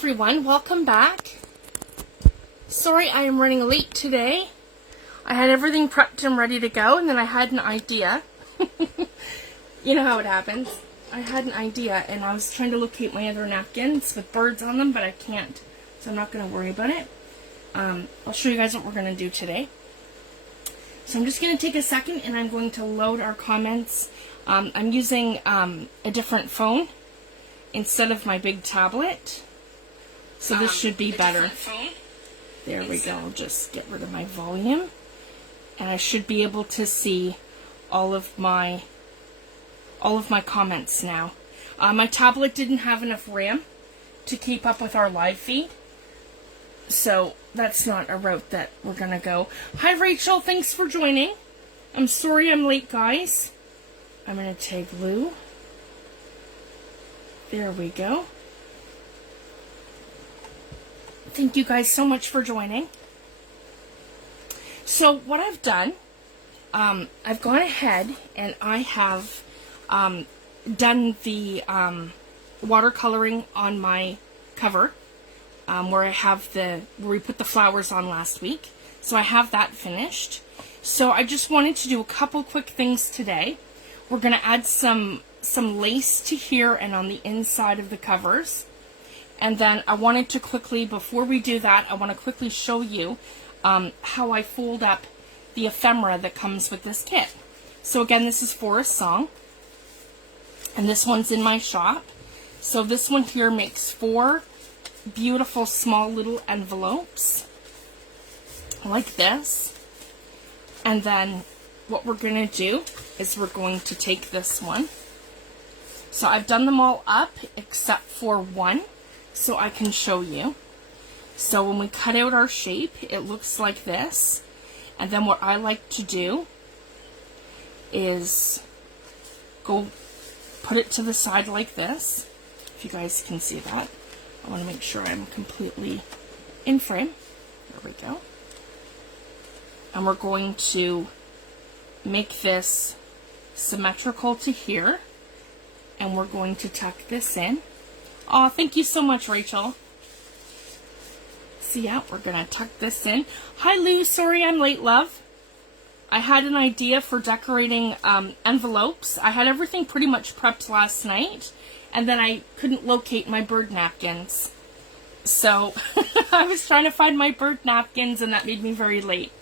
everyone, welcome back. Sorry I am running late today. I had everything prepped and ready to go, and then I had an idea. You know how it happens. I had an idea, and I was trying to locate my other napkins with birds on them, but I can't, so I'm not going to worry about it. I'll show you guys what we're going to do today. So I'm just going to take a second, and I'm going to load our comments. I'm using a different phone instead of my big tablet. So this should be better. There we go. I'll just get rid of my volume. And I should be able to see all of my comments now. My tablet didn't have enough RAM to keep up with our live feed. So that's not a route that we're going to go. Hi Rachel, thanks for joining. I'm sorry I'm late, guys. I'm going to take Lou. There we go. Thank you guys so much for joining. So what I've done, I've gone ahead and I have done the watercoloring on my cover, where I have where we put the flowers on last week. So I have that finished. So I just wanted to do a couple quick things today. We're going to add some lace to here and on the inside of the covers. And then I wanted to quickly, before we do that, I want to quickly show you how I fold up the ephemera that comes with this kit. So again, this is for a song. And this one's in my shop. So this one here makes 4 beautiful small little envelopes like this. And then what we're going to do is we're going to take this one. So I've done them all up except for one, so I can show you. So when we cut out our shape, it looks like this. And then what I like to do is go put it to the side like this. If you guys can see that. I want to make sure I'm completely in frame. There we go. And we're going to make this symmetrical to here. And we're going to tuck this in. Oh, thank you so much, Rachel. So yeah, we're going to tuck this in. Hi, Lou. Sorry I'm late, love. I had an idea for decorating envelopes. I had everything pretty much prepped last night. And then I couldn't locate my bird napkins. So I was trying to find my bird napkins, and that made me very late.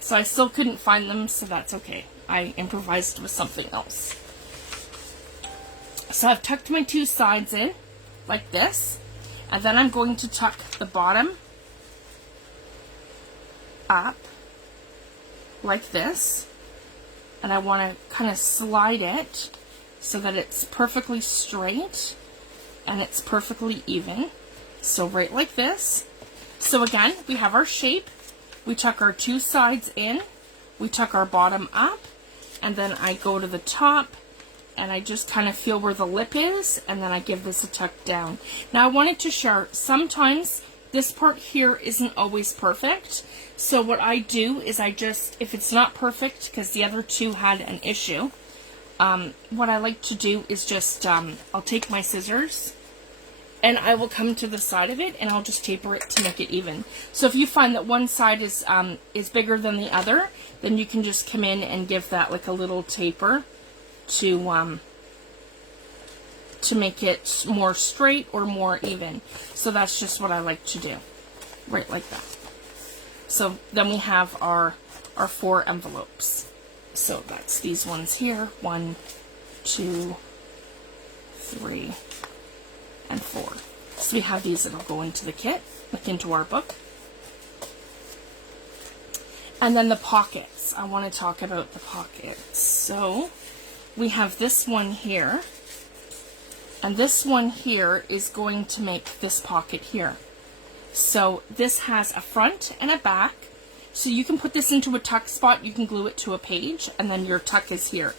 So I still couldn't find them, so that's okay. I improvised with something else. So I've tucked my 2 sides in, like this. And then I'm going to tuck the bottom up, like this. And I want to kind of slide it so that it's perfectly straight and it's perfectly even. So right like this. So again, we have our shape. We tuck our 2 sides in. We tuck our bottom up. And then I go to the top. And I just kind of feel where the lip is, and then I give this a tuck down. Now I wanted to share, sometimes this part here isn't always perfect. So what I do is I just, if it's not perfect, because the other 2 had an issue, what I like to do is just, I'll take my scissors, and I will come to the side of it, and I'll just taper it to make it even. So if you find that one side is bigger than the other, then you can just come in and give that like a little taper to make it more straight or more even. So that's just what I like to do, right like that. So then we have our 4 envelopes. So that's these ones here, 1, 2, 3, and 4. So we have these that'll go into the kit, like into our book. And then the pockets. I want to talk about the pockets. So we have this one here, and this one here is going to make this pocket here. So this has a front and a back, so you can put this into a tuck spot, you can glue it to a page, and then your tuck is here.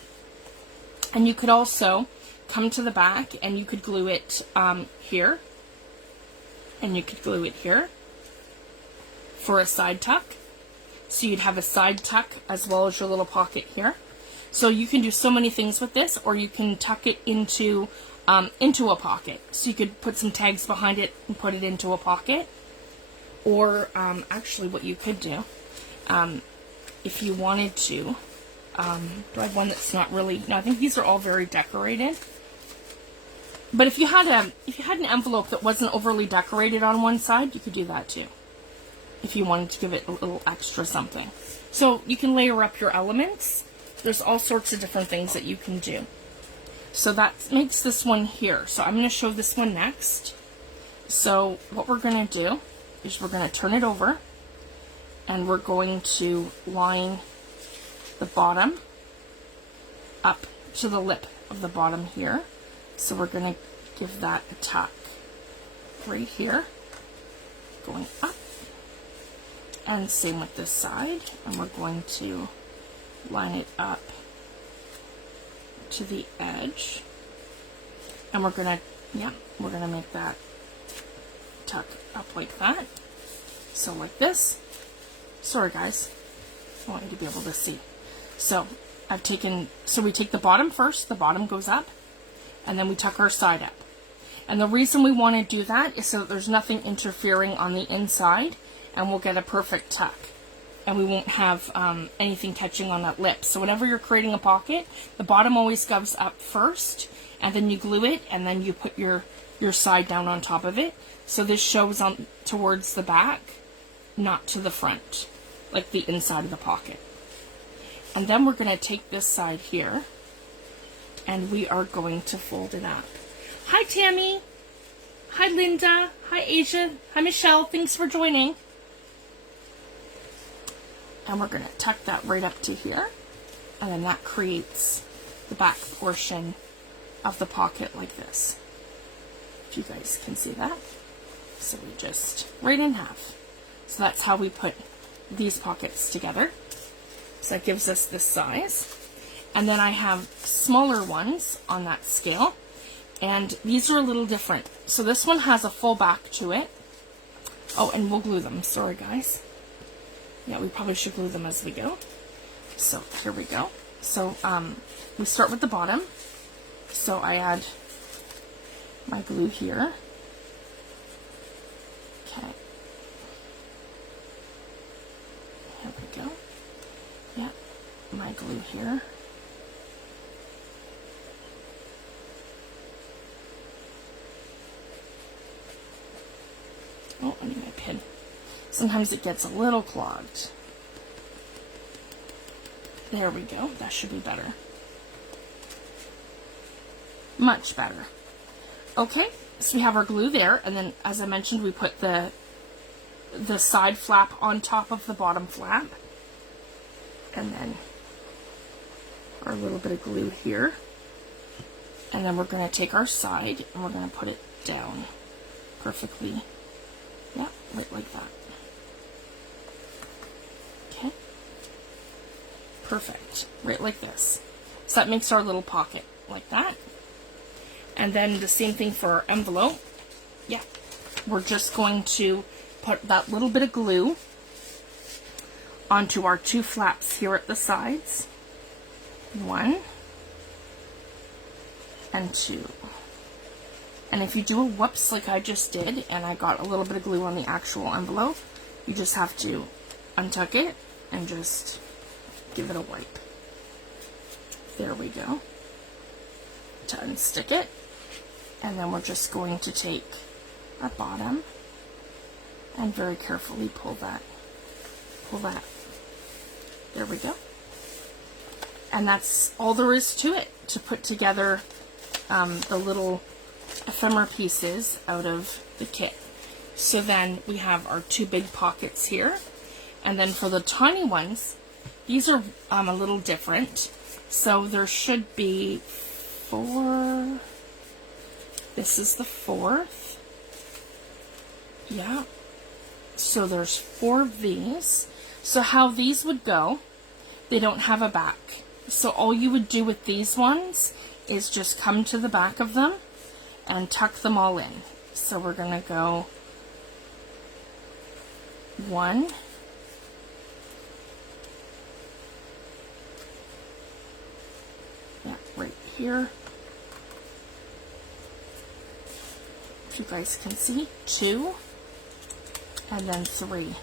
And you could also come to the back and you could glue it here, and you could glue it here for a side tuck. So you'd have a side tuck as well as your little pocket here. So you can do so many things with this, or you can tuck it into into a pocket. So you could put some tags behind it and put it into a pocket. Or actually what you could do, if you wanted to, do I have one that's not really, no, I think these are all very decorated. But if you had an envelope that wasn't overly decorated on one side, you could do that too. If you wanted to give it a little extra something. So you can layer up your elements. There's all sorts of different things that you can do. So that makes this one here. So I'm going to show this one next. So what we're going to do is we're going to turn it over, and we're going to line the bottom up to the lip of the bottom here. So we're going to give that a tuck right here, going up, and same with this side, and we're going to line it up to the edge, and we're going to make that tuck up like that. So like this. Sorry guys, I want you to be able to see. So we take the bottom first, the bottom goes up, and then we tuck our side up. And the reason we want to do that is so that there's nothing interfering on the inside, and we'll get a perfect tuck. And we won't have anything catching on that lip. So whenever you're creating a pocket, the bottom always goes up first, and then you glue it, and then you put your side down on top of it. So this shows on towards the back, not to the front, like the inside of the pocket. And then we're going to take this side here, and we are going to fold it up. Hi Tammy, hi Linda, hi Asia, hi Michelle, thanks for joining. And we're going to tuck that right up to here, and then that creates the back portion of the pocket like this. If you guys can see that. So we just right in half. So that's how we put these pockets together. So that gives us this size. And then I have smaller ones on that scale, and these are a little different. So this one has a full back to it. Oh, and we'll glue them. Sorry guys. Yeah, we probably should glue them as we go. So here we go. So we start with the bottom. So I add my glue here. Okay. Here we go. Yeah, my glue here. Oh, I need my pin. Sometimes it gets a little clogged. There we go. That should be better. Much better. Okay, so we have our glue there, and then as I mentioned, we put the side flap on top of the bottom flap, and then our little bit of glue here, and then we're going to take our side and we're going to put it down perfectly. Yeah, right like that. Okay. Perfect. Right like this. So that makes our little pocket like that. And then the same thing for our envelope. Yeah. We're just going to put that little bit of glue onto our two flaps here at the sides. 1 and 2. And if you do a whoops like I just did, and I got a little bit of glue on the actual envelope, you just have to untuck it and just give it a wipe. There we go. To unstick it. And then we're just going to take our bottom and very carefully pull that. There we go. And that's all there is to it, to put together the little ephemera pieces out of the kit. So then we have our two big pockets here, and then for the tiny ones, these are a little different. So there should be 4. This is the 4th. Yeah. So there's 4 of these. So how these would go, they don't have a back. So all you would do with these ones is just come to the back of them and tuck them all in. So we're going to go 1, yeah, right here, if you guys can see, 2, and then 3.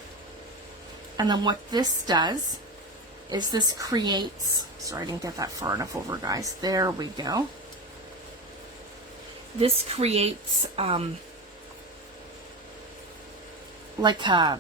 And then what this does is this creates, sorry I didn't get that far enough over, guys. There we go. This creates like a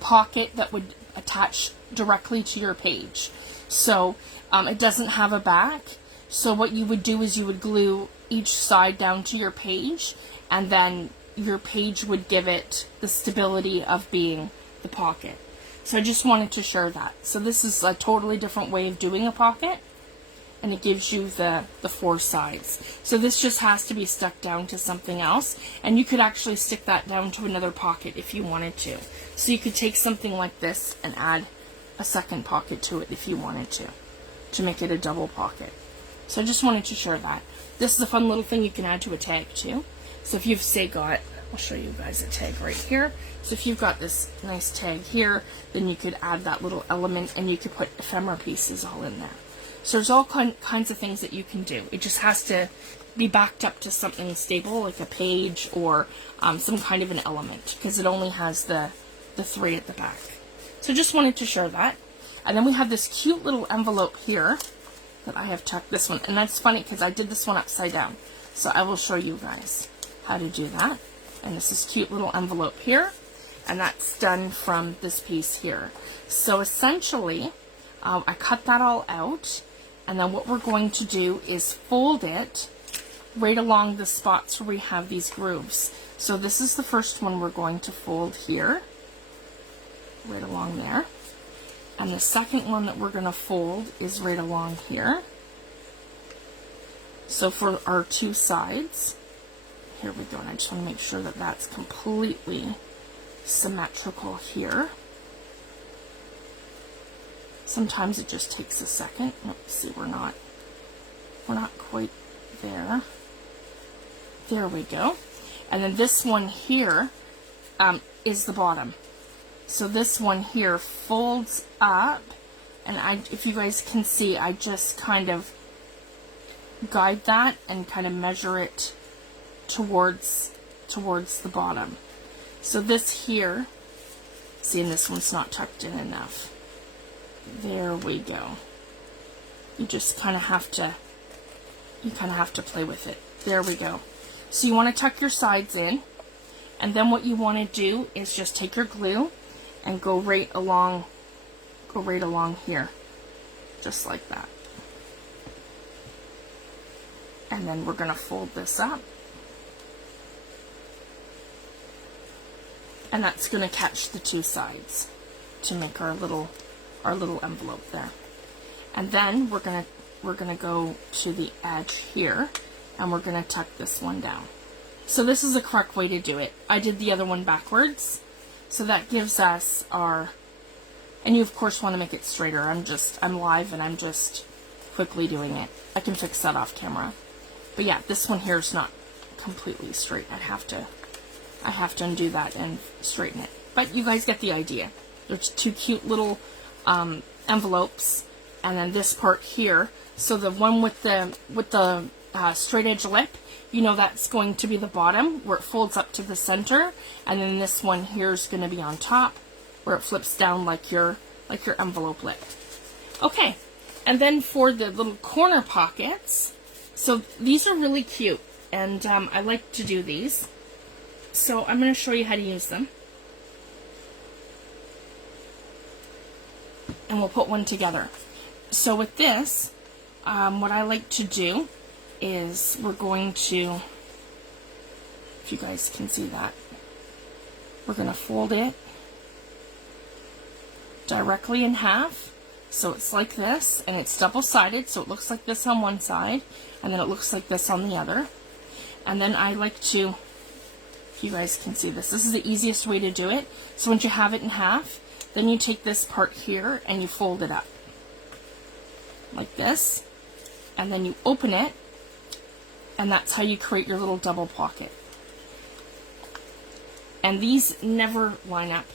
pocket that would attach directly to your page. So it doesn't have a back. So what you would do is you would glue each side down to your page, and then your page would give it the stability of being the pocket. So I just wanted to share that. So this is a totally different way of doing a pocket, and it gives you the 4 sides. So this just has to be stuck down to something else, and you could actually stick that down to another pocket if you wanted to. So you could take something like this and add a second pocket to it if you wanted to make it a double pocket. So I just wanted to share that. This is a fun little thing you can add to a tag too. So if you've, say, got, I'll show you guys a tag right here. So if you've got this nice tag here, then you could add that little element, and you could put ephemera pieces all in there. So there's all kinds of things that you can do. It just has to be backed up to something stable, like a page or some kind of an element, because it only has the 3 at the back. So just wanted to share that. And then we have this cute little envelope here that I have tucked this one. And that's funny because I did this one upside down. So I will show you guys how to do that. And this is cute little envelope here. And that's done from this piece here. So essentially, I cut that all out. And then what we're going to do is fold it right along the spots where we have these grooves. So this is the first one we're going to fold here, right along there. And the second one that we're going to fold is right along here. So for our 2 sides, here we go. And I just want to make sure that that's completely symmetrical here. Sometimes it just takes a second. Let's see, we're not quite there. There we go. And then this one here is the bottom. So this one here folds up, and if you guys can see, I just kind of guide that and kind of measure it towards the bottom. So this here, see, and this one's not tucked in enough. There we go. You just kind of have to play with it. There we go. So you want to tuck your sides in, and then what you want to do is just take your glue and go right along here, just like that. And then we're going to fold this up, and that's going to catch the 2 sides to make our little envelope there. And then we're going to go to the edge here, and we're going to tuck this one down. So this is the correct way to do it. I did the other one backwards. So that gives us our, and you of course want to make it straighter. I'm live and I'm just quickly doing it. I can fix that off camera. But yeah, this one here is not completely straight. I have to undo that and straighten it. But you guys get the idea. There's 2 cute little envelopes, and then this part here. So the one with the straight edge lip, you know that's going to be the bottom where it folds up to the center, and then this one here is going to be on top where it flips down like your envelope lip. Okay, and then for the little corner pockets, so these are really cute, and I like to do these. So I'm going to show you how to use them. And we'll put one together. So with this, what I like to do is we're going to, if you guys can see that, we're going to fold it directly in half. So it's like this, and it's double-sided, so it looks like this on one side, and then it looks like this on the other. And then I like to, if you guys can see this is the easiest way to do it. So once you have it in half, then you take this part here and you fold it up like this, and then you open it, and that's how you create your little double pocket. And these never line up.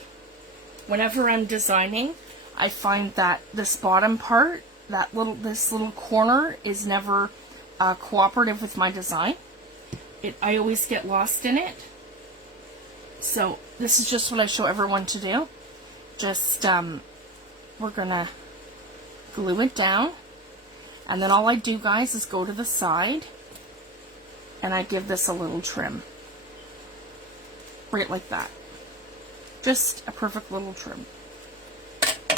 Whenever I'm designing, I find that this bottom part, this little corner is never cooperative with my design. I always get lost in it. So this is just what I show everyone to do. Just, we're gonna glue it down. And then all I do, guys, is go to the side and I give this a little trim. Right like that. Just a perfect little trim.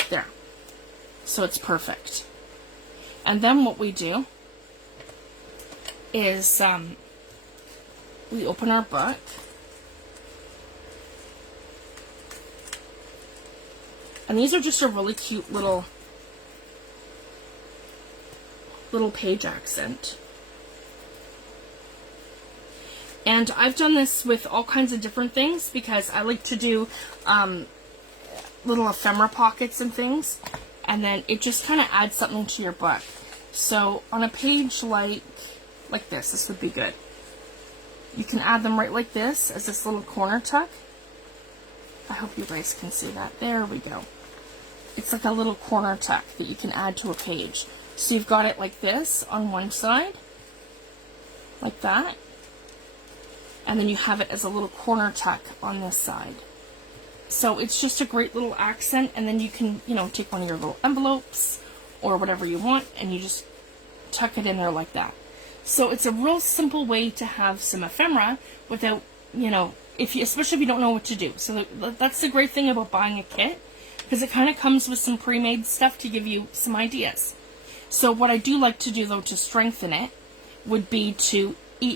There. So it's perfect. And then what we do is we open our book. And these are just a really cute little page accent. And I've done this with all kinds of different things because I like to do little ephemera pockets and things, and then it just kind of adds something to your book. So on a page like this would be good. You can add them right like this as this little corner tuck. I hope you guys can see that. There we go. It's like a little corner tuck that you can add to a page. So you've got it like this on one side, like that, and then you have it as a little corner tuck on this side. So it's just a great little accent, and then you can, you know, take one of your little envelopes or whatever you want, and you just tuck it in there like that. So it's a real simple way to have some ephemera without, you know, especially if you don't know what to do. So that's the great thing about buying a kit, because it kind of comes with some pre-made stuff to give you some ideas. So what I do like to do, though, to strengthen it would be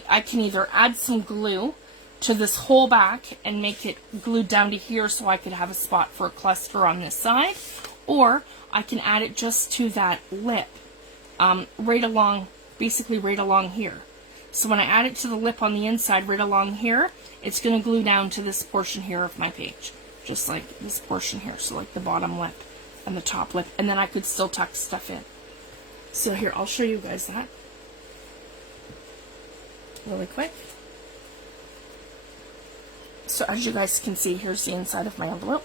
I can either add some glue to this whole back and make it glued down to here so I could have a spot for a cluster on this side, or I can add it just to that lip, basically right along here. So when I add it to the lip on the inside right along here, it's going to glue down to this portion here of my page, just like this portion here, so like the bottom lip and the top lip, and then I could still tuck stuff in. So here, I'll show you guys that really quick. So as you guys can see, here's the inside of my envelope.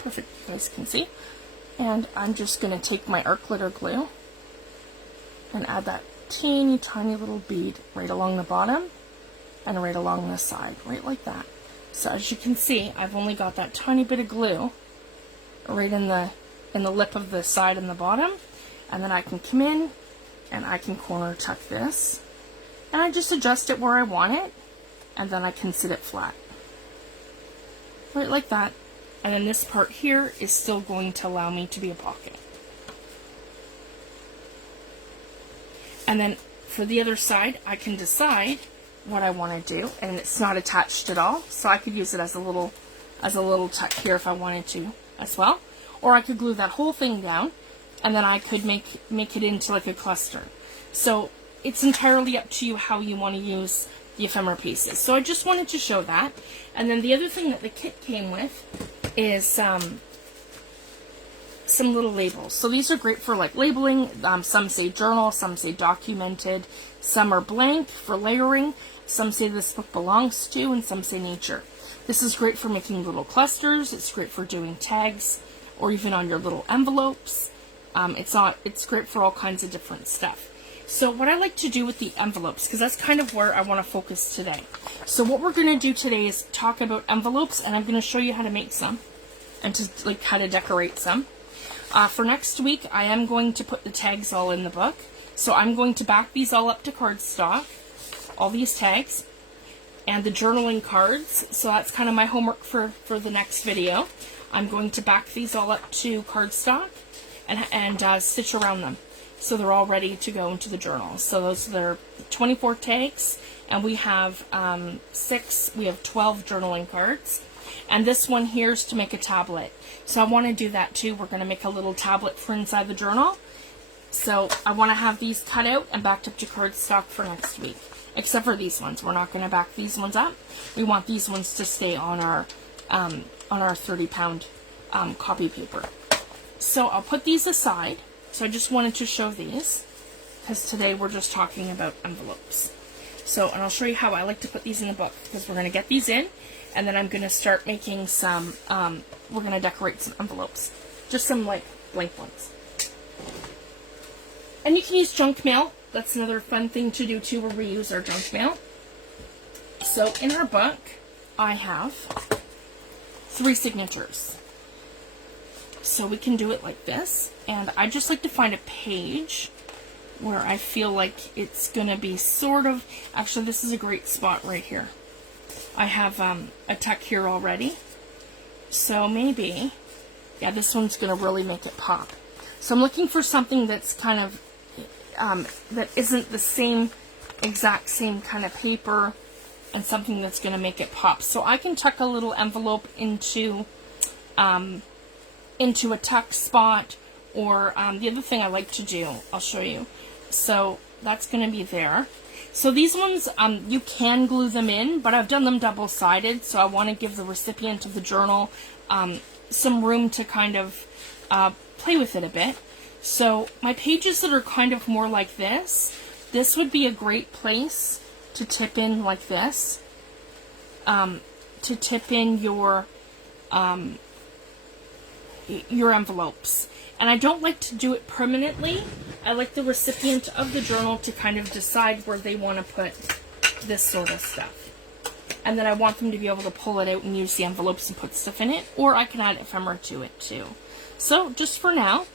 Perfect, you guys can see. And I'm just going to take my art glitter glue and add that teeny tiny little bead right along the bottom and right along the side, right like that. So as you can see, I've only got that tiny bit of glue right in the lip of the side and the bottom, and then I can come in and I can corner tuck this, and I just adjust it where I want it, and then I can sit it flat right like that. And then this part here is still going to allow me to be a pocket. And then for the other side, I can decide what I want to do, and it's not attached at all, so I could use it as a little tuck here if I wanted to as well. Or I could glue that whole thing down, and then I could make it into like a cluster. So it's entirely up to you how you want to use the ephemera pieces. So I just wanted to show that. And then the other thing that the kit came with is some little labels. So these are great for like labeling. Some say journal, some say documented, some are blank for layering, some say this book belongs to, and some say nature. This is great for making little clusters. It's great for doing tags, or even on your little envelopes. It's great for all kinds of different stuff. So what I like to do with the envelopes, because that's kind of where I want to focus today. So what we're going to do today is talk about envelopes, and I'm going to show you how to make some, and how to decorate some. For next week, I am going to put the tags all in the book. So I'm going to back these all up to cardstock, all these tags, and the journaling cards. So that's kind of my homework for the next video. I'm going to back these all up to cardstock and stitch around them, so they're all ready to go into the journal. So those are 24 tags, and we have 12 journaling cards. And this one here is to make a tablet. So I want to do that too. We're going to make a little tablet for inside the journal. So I want to have these cut out and backed up to cardstock for next week. Except for these ones. We're not going to back these ones up. We want these ones to stay on our 30-pound copy paper. So I'll put these aside. So I just wanted to show these, because today we're just talking about envelopes. So, and I'll show you how I like to put these in the book, because we're going to get these in, and then I'm going to start making some, we're going to decorate some envelopes. Just some, like, blank ones. And you can use junk mail. That's another fun thing to do too, where we use our junk mail. So in our book, I have 3 signatures. So we can do it like this, and I just like to find a page where I feel like it's gonna be sort of, actually this is a great spot right here. I have a tuck here already, so maybe, yeah, this one's gonna really make it pop. So I'm looking for something that's kind of, that isn't the same, exact same kind of paper, and something that's gonna make it pop. So I can tuck a little envelope into a tuck spot, or the other thing I like to do, I'll show you. So that's going to be there. So these ones, you can glue them in, but I've done them double-sided, so I want to give the recipient of the journal some room to kind of play with it a bit. So my pages that are kind of more like this would be a great place to tip in like this, to tip in your envelopes. And I don't like to do it permanently. I like the recipient of the journal to kind of decide where they want to put this sort of stuff. And then I want them to be able to pull it out and use the envelopes and put stuff in it, or I can add ephemera to it too. So just for now,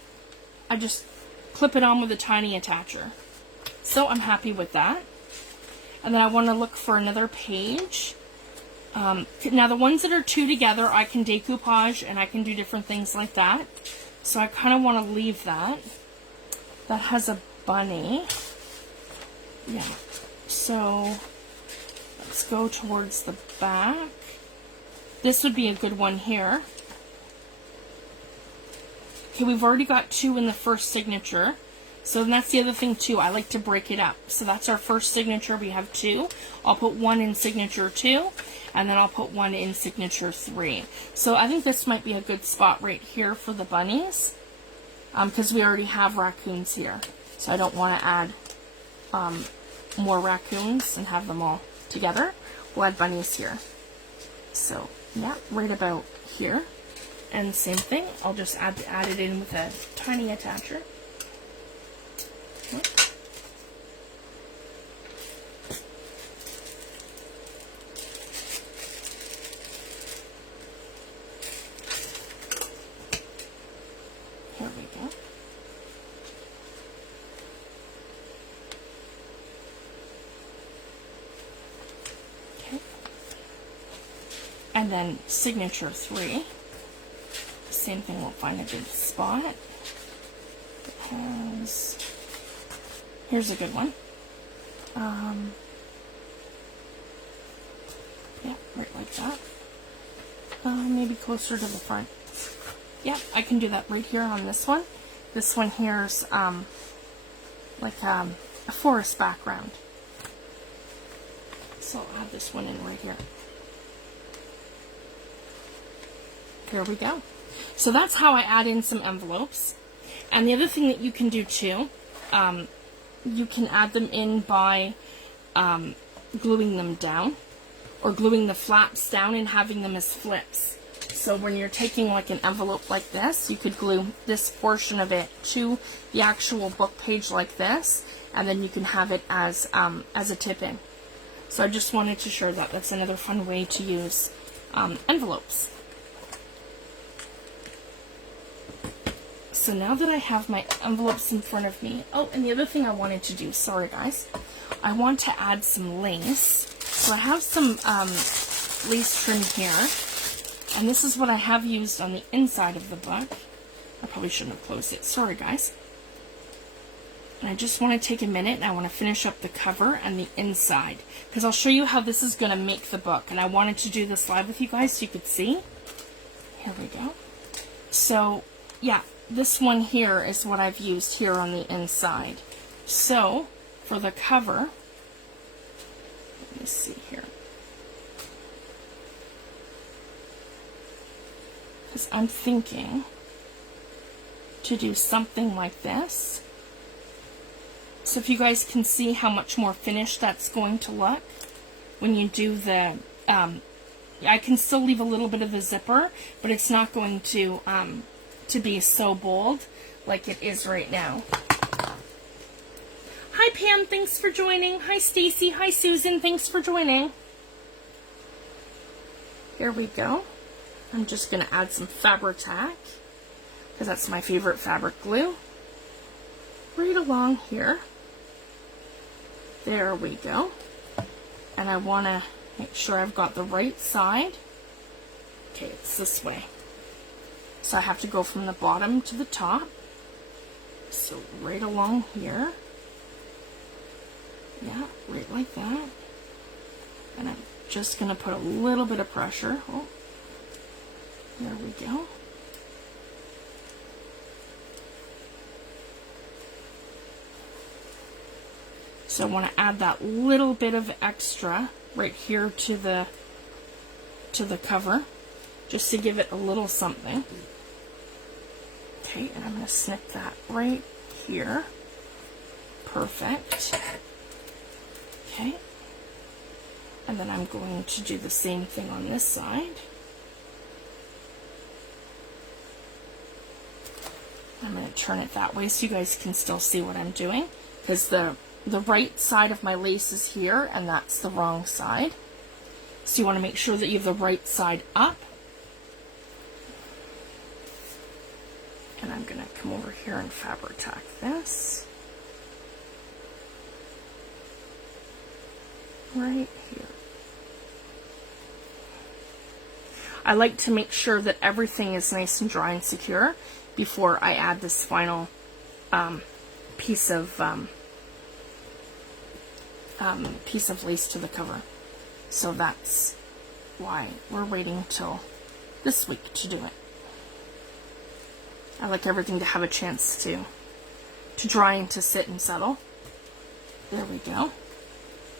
I just clip it on with a tiny attacher. So I'm happy with that. And then I want to look for another page. Now the ones that are 2 together, I can decoupage and I can do different things like that. So I kind of want to leave that. That has a bunny. Yeah. So let's go towards the back. This would be a good one here. Okay, we've already got 2 in the first signature. So that's the other thing too. I like to break it up. So that's our first signature. We have 2. I'll put 1 in signature 2. And then I'll put 1 in signature 3. So I think this might be a good spot right here for the bunnies, because we already have raccoons here. So I don't want to add more raccoons and have them all together. We'll add bunnies here. So yeah, right about here. And same thing, I'll just add it in with a tiny attacher. Okay. Here we go. Okay. And then signature 3. Same thing, we'll find a good spot. It has, here's a good one. Yeah, right like that. Maybe closer to the front. Yeah, I can do that right here on this one. This one here's like a forest background. So I'll add this one in right here. Here we go. So that's how I add in some envelopes. And the other thing that you can do too, you can add them in by gluing them down, or gluing the flaps down and having them as flips. So when you're taking like an envelope like this, you could glue this portion of it to the actual book page like this, and then you can have it as a tip-in. So I just wanted to share that. That's another fun way to use envelopes. So now that I have my envelopes in front of me, oh, and the other thing I wanted to do, sorry guys, I want to add some lace. So I have some lace trim here, and this is what I have used on the inside of the book. I probably shouldn't have closed it, sorry guys. And I just want to take a minute and I want to finish up the cover and the inside, because I'll show you how this is going to make the book, and I wanted to do this live with you guys so you could see. Here we go. So yeah, this one here is what I've used here on the inside. So for the cover, let me see here, because I'm thinking to do something like this. So if you guys can see how much more finished that's going to look when you do the, I can still leave a little bit of the zipper, but it's not going to be so bold like it is right now. Hi Pam, thanks for joining. Hi Stacy, hi Susan, thanks for joining. Here we go. I'm just going to add some Fabri-Tac, because that's my favorite fabric glue. Right along here. There we go. And I want to make sure I've got the right side. Okay, it's this way. So I have to go from the bottom to the top. So right along here. Yeah, right like that. And I'm just going to put a little bit of pressure. Oh, there we go. So I want to add that little bit of extra right here to the cover, just to give it a little something. Okay, and I'm going to snip that right here. Perfect. Okay. And then I'm going to do the same thing on this side. I'm going to turn it that way so you guys can still see what I'm doing, because the right side of my lace is here and that's the wrong side. So you want to make sure that you have the right side up. And I'm going to come over here and Fabri-Tac this. Right here. I like to make sure that everything is nice and dry and secure before I add this final piece of lace to the cover. So that's why we're waiting till this week to do it. I like everything to have a chance to dry and to sit and settle. There we go.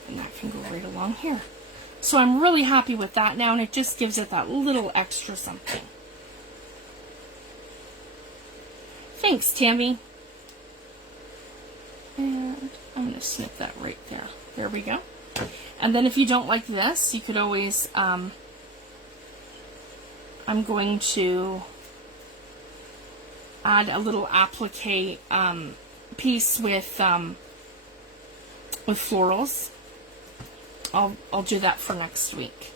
And that can go right along here. So I'm really happy with that now, and it just gives it that little extra something. Thanks, Tammy. And I'm going to snip that right there. There we go. And then if you don't like this, you could always, I'm going to add a little applique piece with florals. I'll do that for next week.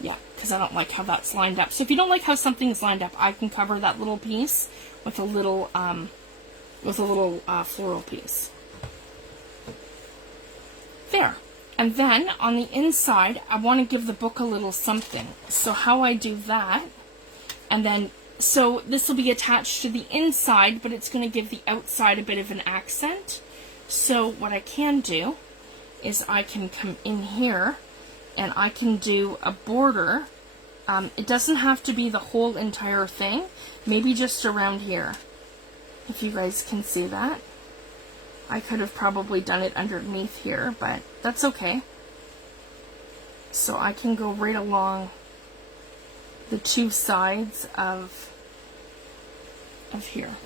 Yeah, because I don't like how that's lined up. So if you don't like how something's lined up, I can cover that little piece with a little floral piece. There. And then on the inside, I want to give the book a little something. So how I do that, and then, so this will be attached to the inside, but it's going to give the outside a bit of an accent. So what I can do is I can come in here and I can do a border. It doesn't have to be the whole entire thing, maybe just around here, if you guys can see that. I could have probably done it underneath here, but that's okay. So I can go right along the two sides of here.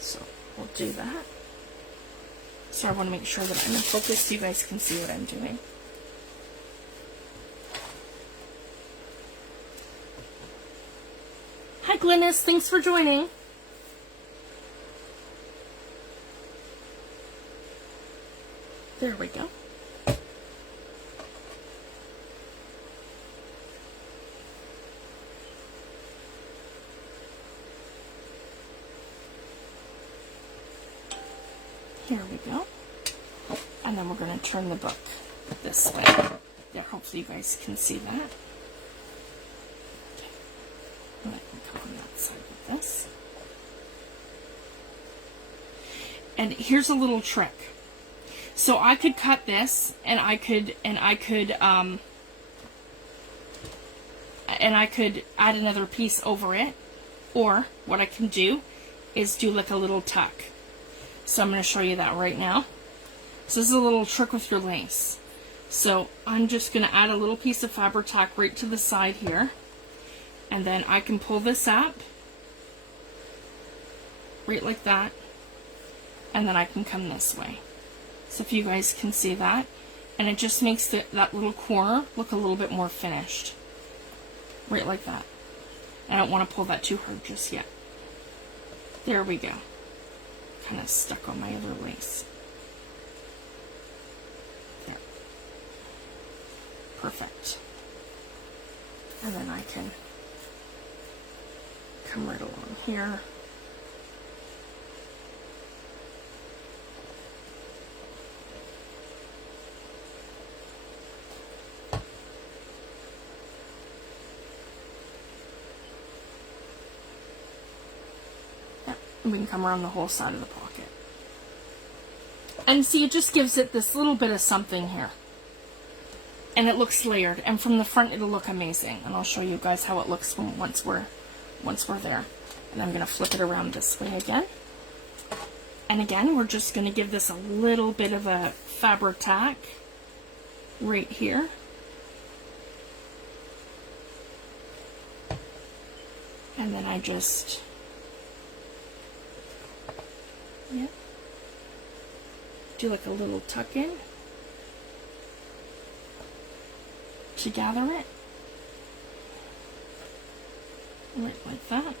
So we'll do that. So I want to make sure that I'm in focus so you guys can see what I'm doing. Hi Glynis, thanks for joining. There we go. Here we go. And then we're going to turn the book this way. There, hopefully you guys can see that. Okay. And I can come on that side with this. And here's a little trick. So I could cut this, and I could add another piece over it, or what I can do is do like a little tuck. So I'm going to show you that right now. So this is a little trick with your lace. So I'm just going to add a little piece of Fabri-Tac right to the side here, and then I can pull this up right like that, and then I can come this way. So if you guys can see that, and it just makes that little corner look a little bit more finished. Right like that. I don't want to pull that too hard just yet. There we go. Kind of stuck on my other lace. perfect. And then I can come right along here. We can come around the whole side of the pocket. And see, it just gives it this little bit of something here. And it looks layered. And from the front, it'll look amazing. And I'll show you guys how it looks once we're there. And I'm going to flip it around this way again. And again, we're just going to give this a little bit of a fabric tack right here. And then I just... yeah. Do like a little tuck in to gather it. Right like that.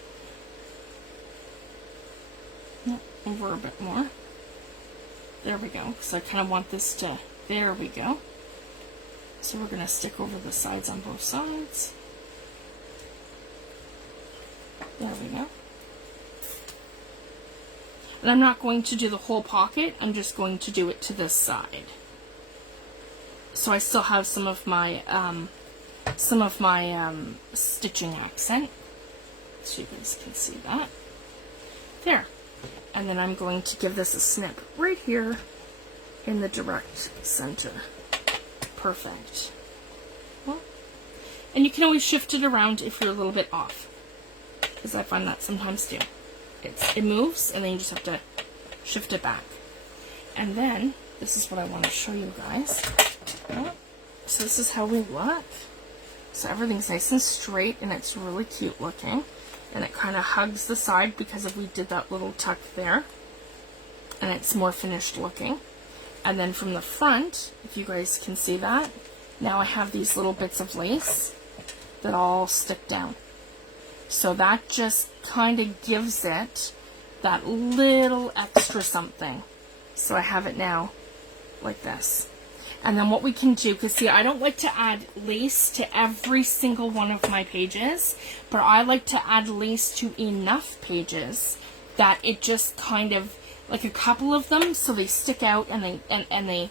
Yep, over a bit more. There we go. So I kind of want this to, there we go. So we're going to stick over the sides on both sides. There we go. And I'm not going to do the whole pocket, I'm just going to do it to this side. So I still have some of my stitching accent. So you guys can see that. There. And then I'm going to give this a snip right here in the direct center. Perfect. Well, and you can always shift it around if you're a little bit off, because I find that sometimes too. It moves, and then you just have to shift it back. And then, this is what I want to show you guys. So this is how we look. So everything's nice and straight, and it's really cute looking. And it kind of hugs the side because we did that little tuck there. And it's more finished looking. And then from the front, if you guys can see that, now I have these little bits of lace that all stick down. So that just kind of gives it that little extra something. So I have it now like this. And then what we can do, because see, I don't like to add lace to every single one of my pages, but I like to add lace to enough pages that it just kind of, like a couple of them, so they stick out and they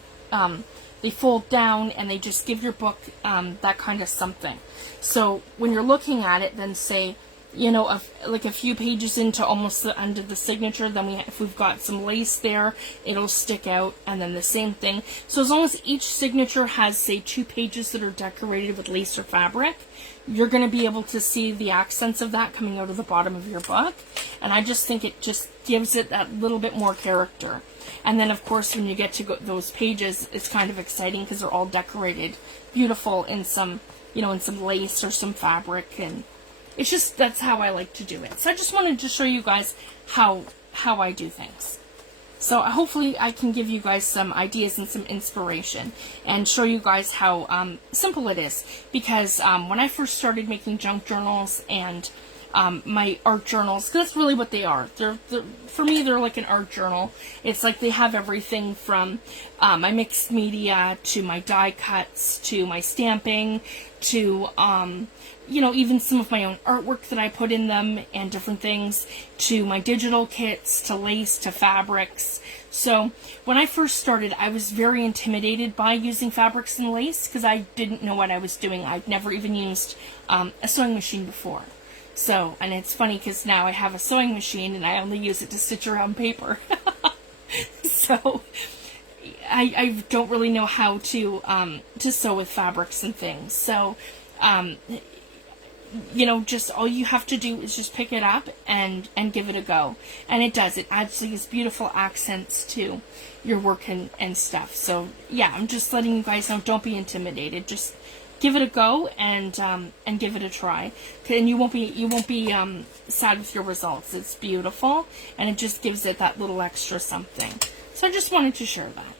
fold down and they just give your book that kind of something. So when you're looking at it, then say, you know, like a few pages into almost the end of the signature, then if we've got some lace there, it'll stick out, and then the same thing. So as long as each signature has, say, 2 pages that are decorated with lace or fabric, you're going to be able to see the accents of that coming out of the bottom of your book. And I just think it just gives it that little bit more character. And then, of course, when you get to those pages, it's kind of exciting because they're all decorated beautiful in some, you know, in some lace or some fabric, and it's just, that's how I like to do it. So I just wanted to show you guys how I do things. So hopefully I can give you guys some ideas and some inspiration and show you guys how simple it is. Because when I first started making junk journals and my art journals, because that's really what they are. They're, for me, they're like an art journal. It's like they have everything from my mixed media to my die cuts to my stamping to you know, even some of my own artwork that I put in them and different things, to my digital kits, to lace, to fabrics. So when I first started, I was very intimidated by using fabrics and lace because I didn't know what I was doing. I'd never even used a sewing machine before. So, and it's funny because now I have a sewing machine and I only use it to stitch around paper. So I don't really know how to sew with fabrics and things. So, you know, just all you have to do is just pick it up and give it a go. And it does. It adds these beautiful accents to your work and stuff. So, yeah, I'm just letting you guys know, don't be intimidated. Just give it a go and give it a try. And you won't be sad with your results. It's beautiful, and it just gives it that little extra something. So I just wanted to share that.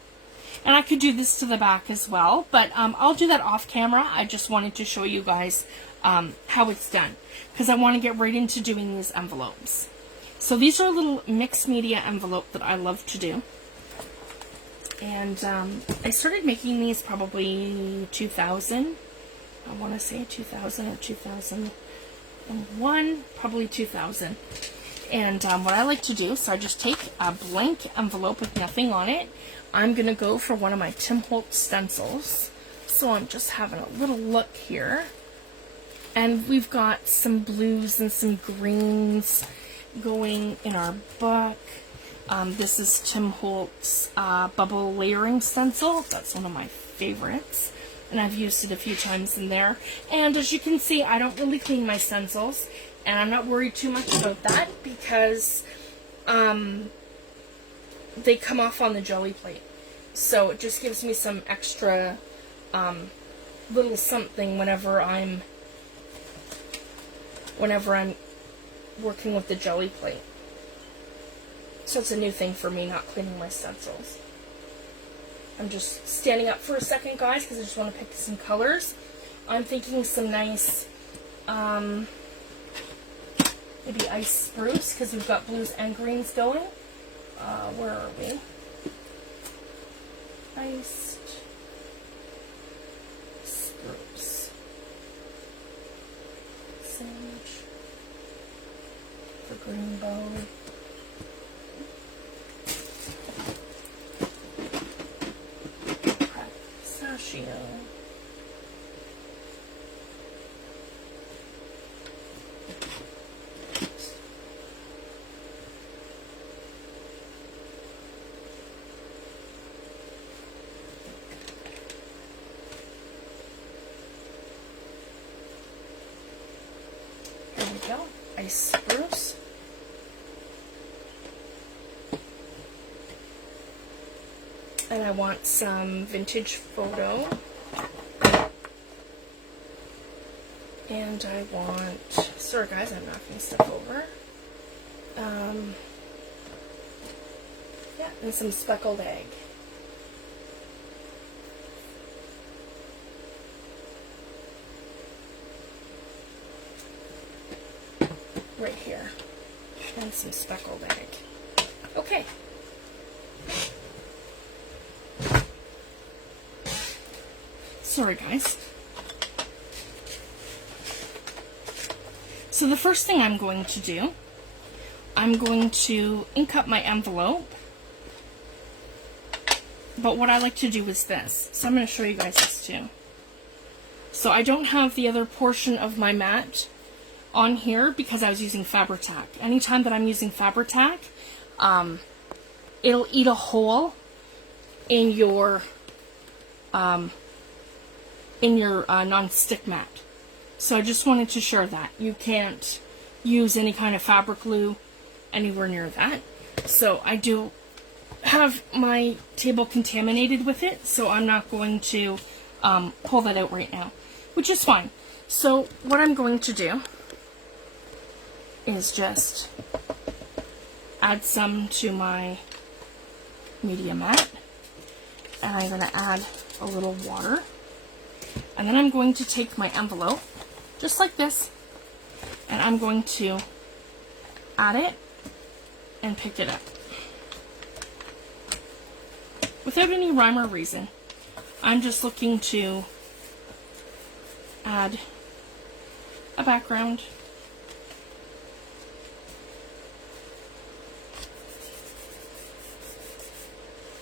And I could do this to the back as well, but I'll do that off camera. I just wanted to show you guys how it's done, because I want to get right into doing these envelopes. So these are a little mixed media envelope that I love to do. And I started making these probably 2000, I want to say 2000 or 2001, probably 2000. And what I like to do, so I just take a blank envelope with nothing on it. I'm going to go for one of my Tim Holtz stencils. So I'm just having a little look here. And we've got some blues and some greens going in our book. This is Tim Holtz bubble layering stencil. That's one of my favorites. And I've used it a few times in there. And as you can see, I don't really clean my stencils. And I'm not worried too much about that because they come off on the jelly plate. So it just gives me some extra little something whenever I'm working with the jelly plate. So it's a new thing for me, not cleaning my stencils. I'm just standing up for a second, guys, because I just want to pick some colors. I'm thinking some nice, maybe ice spruce, because we've got blues and greens going. Where are we? Iced spruce. Sage. The green bow. Pistachio. There we go. Ice spruce. And I want some vintage photo. And I want, sorry guys, I'm knocking stuff over. Yeah, and some speckled egg. Right here. And some speckled egg. Okay. Sorry guys. So the first thing I'm going to do, I'm going to ink up my envelope. But what I like to do is this. So I'm going to show you guys this too. So I don't have the other portion of my mat on here because I was using Fabri-Tac. Anytime that I'm using Fabri-Tac, it'll eat a hole in your non-stick mat. So I just wanted to share that. You can't use any kind of fabric glue anywhere near that. So I do have my table contaminated with it, so I'm not going to pull that out right now, which is fine. So what I'm going to do is just add some to my media mat, and I'm going to add a little water, and then I'm going to take my envelope just like this, and I'm going to add it and pick it up without any rhyme or reason. I'm just looking to add a background.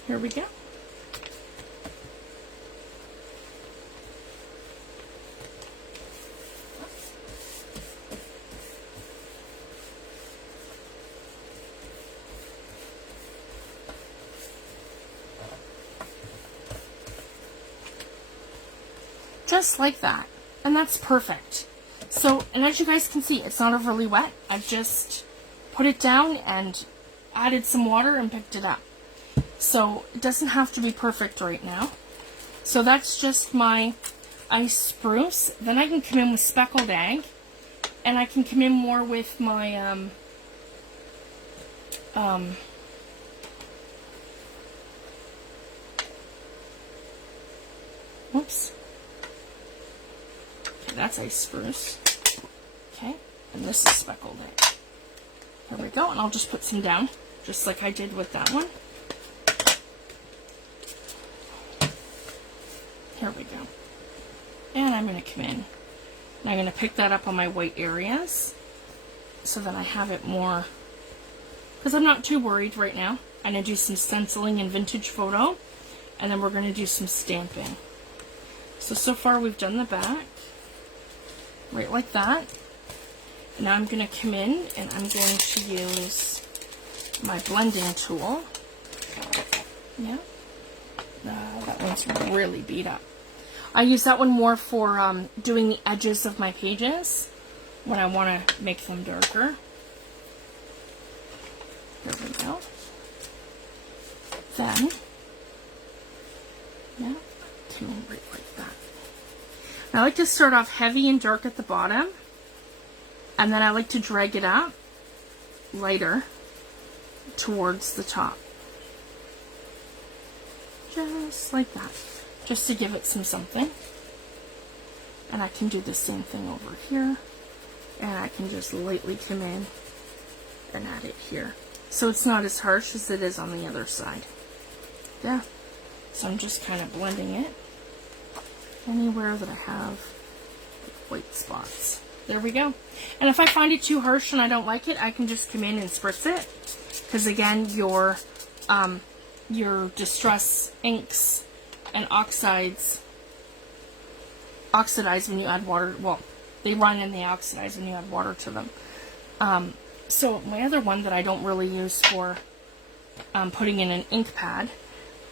Here we go. Just like that. And that's perfect. So, and as you guys can see, it's not overly wet. I've just put it down and added some water and picked it up. So it doesn't have to be perfect right now. So that's just my ice spruce. Then I can come in with speckled egg, and I can come in more with my whoops. Okay, that's ice spruce. Okay, and this is speckled egg. There we go, and I'll just put some down, just like I did with that one. Here we go. And I'm going to come in. And I'm going to pick that up on my white areas so that I have it more, because I'm not too worried right now. I'm going to do some stenciling in Vintage Photo, and then we're going to do some stamping. So far we've done the back, right like that. Now I'm going to come in and I'm going to use my blending tool. Yeah, that one's really beat up. I use that one more for doing the edges of my pages when I want to make them darker. There we go. Then, yeah, come in right like that. I like to start off heavy and dark at the bottom, and then I like to drag it up lighter towards the top. Just like that. Just to give it some something. And I can do the same thing over here. And I can just lightly come in and add it here. So it's not as harsh as it is on the other side. Yeah. So I'm just kind of blending it anywhere that I have white spots. There we go. And if I find it too harsh and I don't like it, I can just come in and spritz it. Because again, your distress inks and oxidize when you add water. Well, they run and they oxidize when you add water to them. So my other one that I don't really use for putting in an ink pad,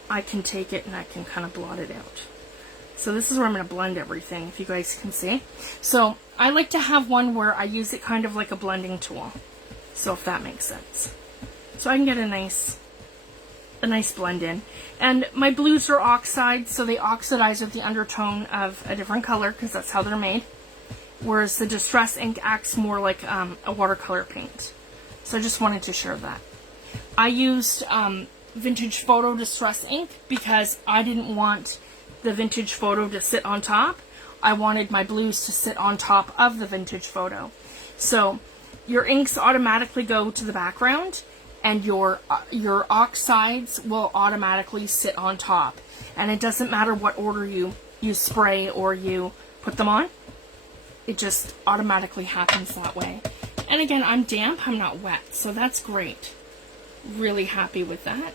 I can take it and I can kind of blot it out. So this is where I'm going to blend everything, if you guys can see. So I like to have one where I use it kind of like a blending tool. So if that makes sense. So I can get a nice blend in. And my blues are oxide, so they oxidize with the undertone of a different color, because that's how they're made. Whereas the Distress ink acts more like a watercolor paint. So I just wanted to share that. I used Vintage Photo Distress ink because I didn't want the Vintage Photo to sit on top. I wanted my blues to sit on top of the Vintage Photo. So your inks automatically go to the background, and your oxides will automatically sit on top. And it doesn't matter what order you spray or you put them on. It just automatically happens that way. And again, I'm damp, I'm not wet, so that's great. Really happy with that.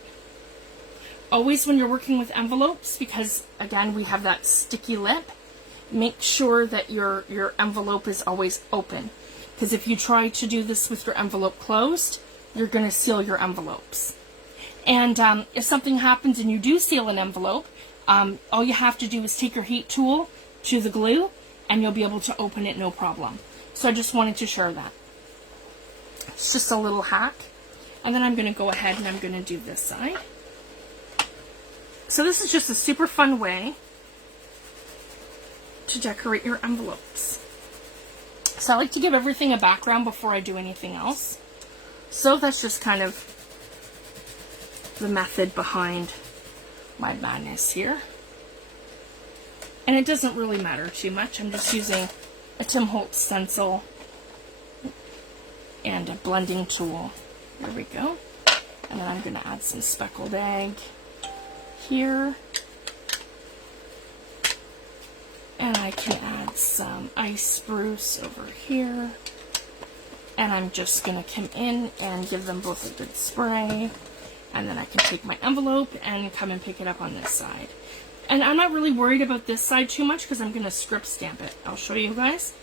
Always when you're working with envelopes, because again, we have that sticky lip, make sure that your envelope is always open. Because if you try to do this with your envelope closed, you're going to seal your envelopes. And if something happens and you do seal an envelope, all you have to do is take your heat tool to the glue and you'll be able to open it no problem. So I just wanted to share that. It's just a little hack. And then I'm going to go ahead and I'm going to do this side. So this is just a super fun way to decorate your envelopes. So I like to give everything a background before I do anything else. So that's just kind of the method behind my madness here. And it doesn't really matter too much. I'm just using a Tim Holtz stencil and a blending tool. There we go. And then I'm going to add some speckled egg here. And I can add some ice spruce over here. And I'm just going to come in and give them both a good spray. And then I can take my envelope and come and pick it up on this side. And I'm not really worried about this side too much because I'm going to script stamp it. I'll show you guys.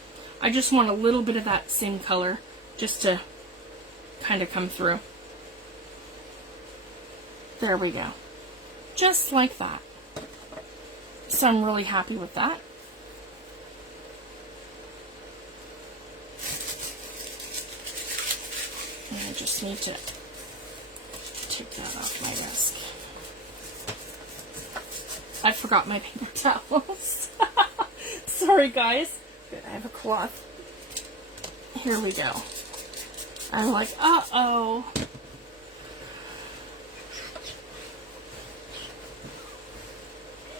I just want a little bit of that same color just to kind of come through. There we go. Just like that. So I'm really happy with that. And I just need to take that off my desk. I forgot my paper towels. Sorry guys. Good, I have a cloth. Here we go. I'm like, uh-oh.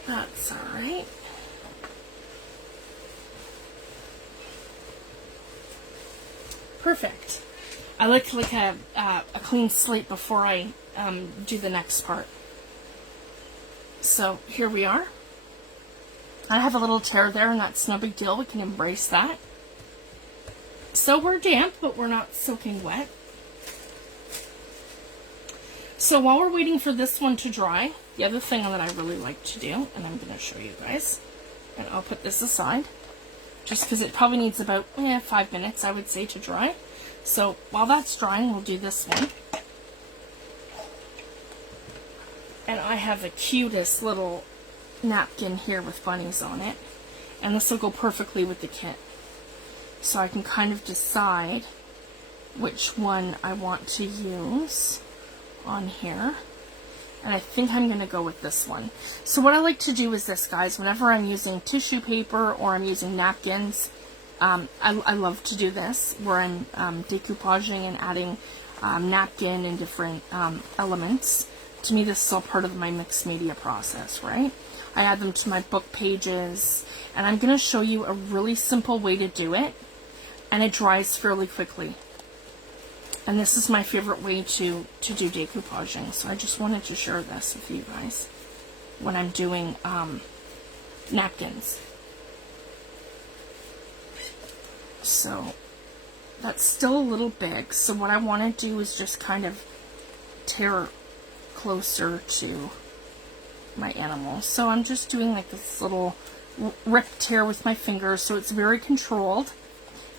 That's alright. Perfect. I like a clean slate before I do the next part. So here we are. I have a little tear there, and that's no big deal. We can embrace that. So we're damp, but we're not soaking wet. So while we're waiting for this one to dry, the other thing that I really like to do, and I'm going to show you guys, and I'll put this aside, just because it probably needs about 5 minutes, I would say, to dry. So while that's drying, we'll do this one. And I have the cutest little napkin here with bunnies on it, and this will go perfectly with the kit. So I can kind of decide which one I want to use on here, and I think I'm going to go with this one. So what I like to do is this, guys. Whenever I'm using tissue paper or I'm using napkins, I love to do this, where I'm decoupaging and adding napkin and different elements. To me, this is all part of my mixed media process, right? I add them to my book pages, and I'm going to show you a really simple way to do it, and it dries fairly quickly. And this is my favorite way to do decoupaging, so I just wanted to share this with you guys when I'm doing napkins. So that's still a little big, so what I want to do is just kind of tear closer to my animal. So I'm just doing like this little rip tear with my fingers, so it's very controlled,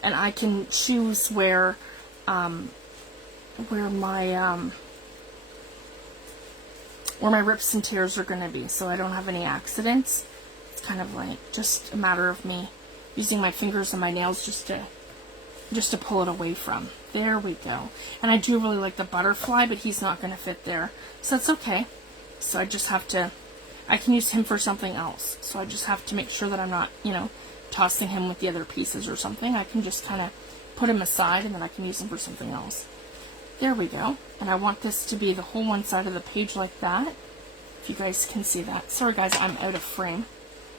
and I can choose where my rips and tears are going to be, so I don't have any accidents. It's kind of like just a matter of me using my fingers and my nails just to pull it away from. There we go. And I do really like the butterfly, but he's not going to fit there, so that's okay. So I just have to, I can use him for something else, so I just have to make sure that I'm not, tossing him with the other pieces or something. I can just kind of put him aside, and then I can use him for something else. There we go. And I want this to be the whole one side of the page like that, if you guys can see that. Sorry guys, I'm out of frame.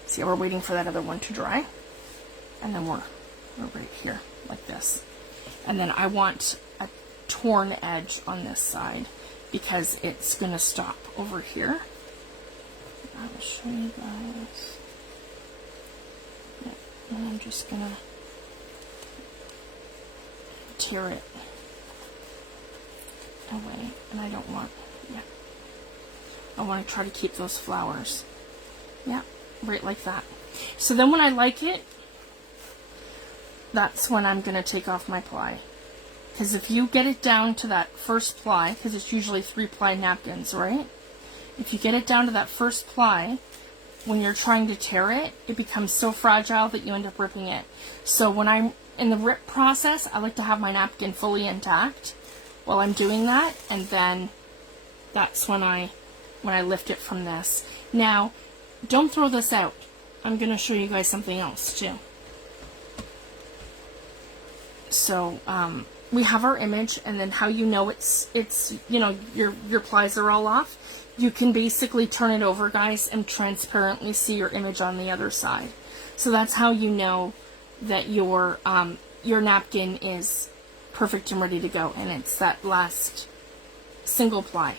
See, we're waiting for that other one to dry, and then we're right here like this. And then I want a torn edge on this side because it's going to stop over here. I will show you guys. And I'm just going to tear it away, and I don't want, I want to try to keep those flowers, right like that. So then when I like it, that's when I'm going to take off my ply, because if you get it down to that first ply, because it's usually 3-ply napkins, right? If you get it down to that first ply, when you're trying to tear it, it becomes so fragile that you end up ripping it. So when I'm in the rip process, I like to have my napkin fully intact while I'm doing that, and then that's when I lift it from this. Now, don't throw this out. I'm going to show you guys something else too. So we have our image, and then how you know it's your plies are all off. You can basically turn it over, guys, and transparently see your image on the other side. So that's how you know that your napkin is perfect and ready to go, and it's that last single ply.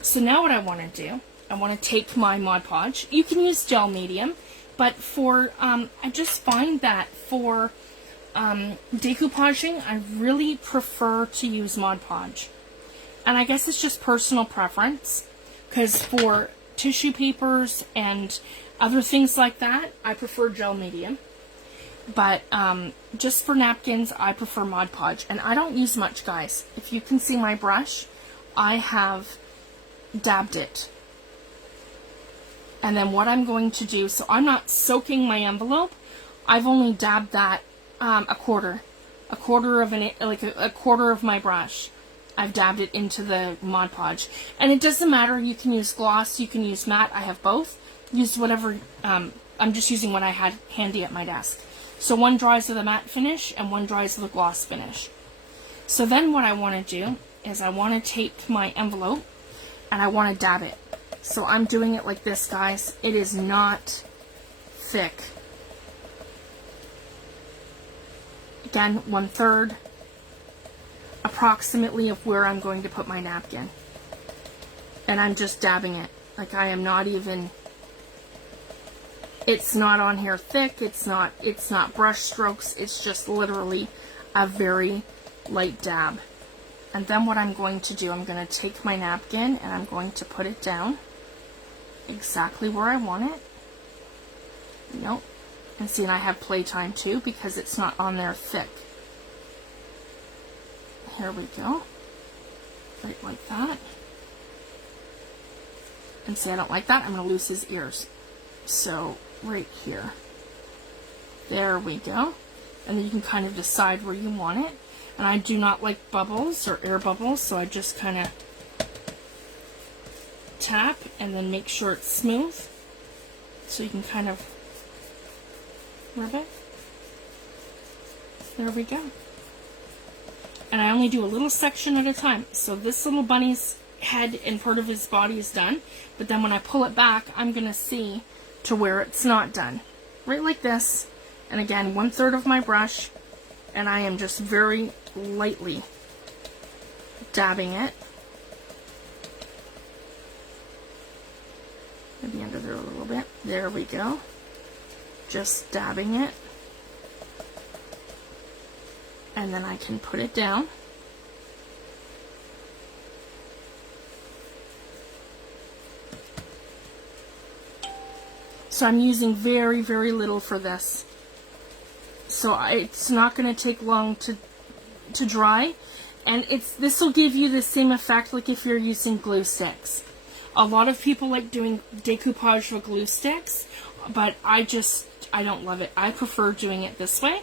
So now what I want to do, I want to take my Mod Podge. You can use gel medium, but for I just find that for decoupaging, I really prefer to use Mod Podge. And I guess it's just personal preference, because for tissue papers and other things like that, I prefer gel medium. But just for napkins, I prefer Mod Podge. And I don't use much, guys. If you can see my brush, I have dabbed it. And then what I'm going to do, so I'm not soaking my envelope, I've only dabbed that a quarter of my brush. I've dabbed it into the Mod Podge. And it doesn't matter, you can use gloss, you can use matte, I have both. Use whatever, I'm just using what I had handy at my desk. So one dries with a matte finish and one dries with a gloss finish. So then what I want to do is I want to take my envelope and I want to dab it. So I'm doing it like this, guys. It is not thick. Again, 1/3 approximately of where I'm going to put my napkin. And I'm just dabbing it. Like, I am not even It's not on here thick, it's not brush strokes, it's just literally a very light dab. And then what I'm going to do, I'm going to take my napkin and I'm going to put it down exactly where I want it. Nope. And see, and I have playtime too because it's not on there thick. Here we go. Right like that. And see, I don't like that. I'm going to lose his ears. So, right here. There we go. And then you can kind of decide where you want it. And I do not like bubbles or air bubbles, so I just kind of tap and then make sure it's smooth. So you can kind of rub it. There we go. And I only do a little section at a time. So this little bunny's head and part of his body is done. But then when I pull it back, I'm going to see to where it's not done. Right like this. And again, 1/3 of my brush. And I am just very lightly dabbing it. Maybe under there a little bit. There we go. Just dabbing it. And then I can put it down. So I'm using very, very little for this. So it's not going to take long to dry. And this will give you the same effect like if you're using glue sticks. A lot of people like doing decoupage with glue sticks, but I don't love it. I prefer doing it this way.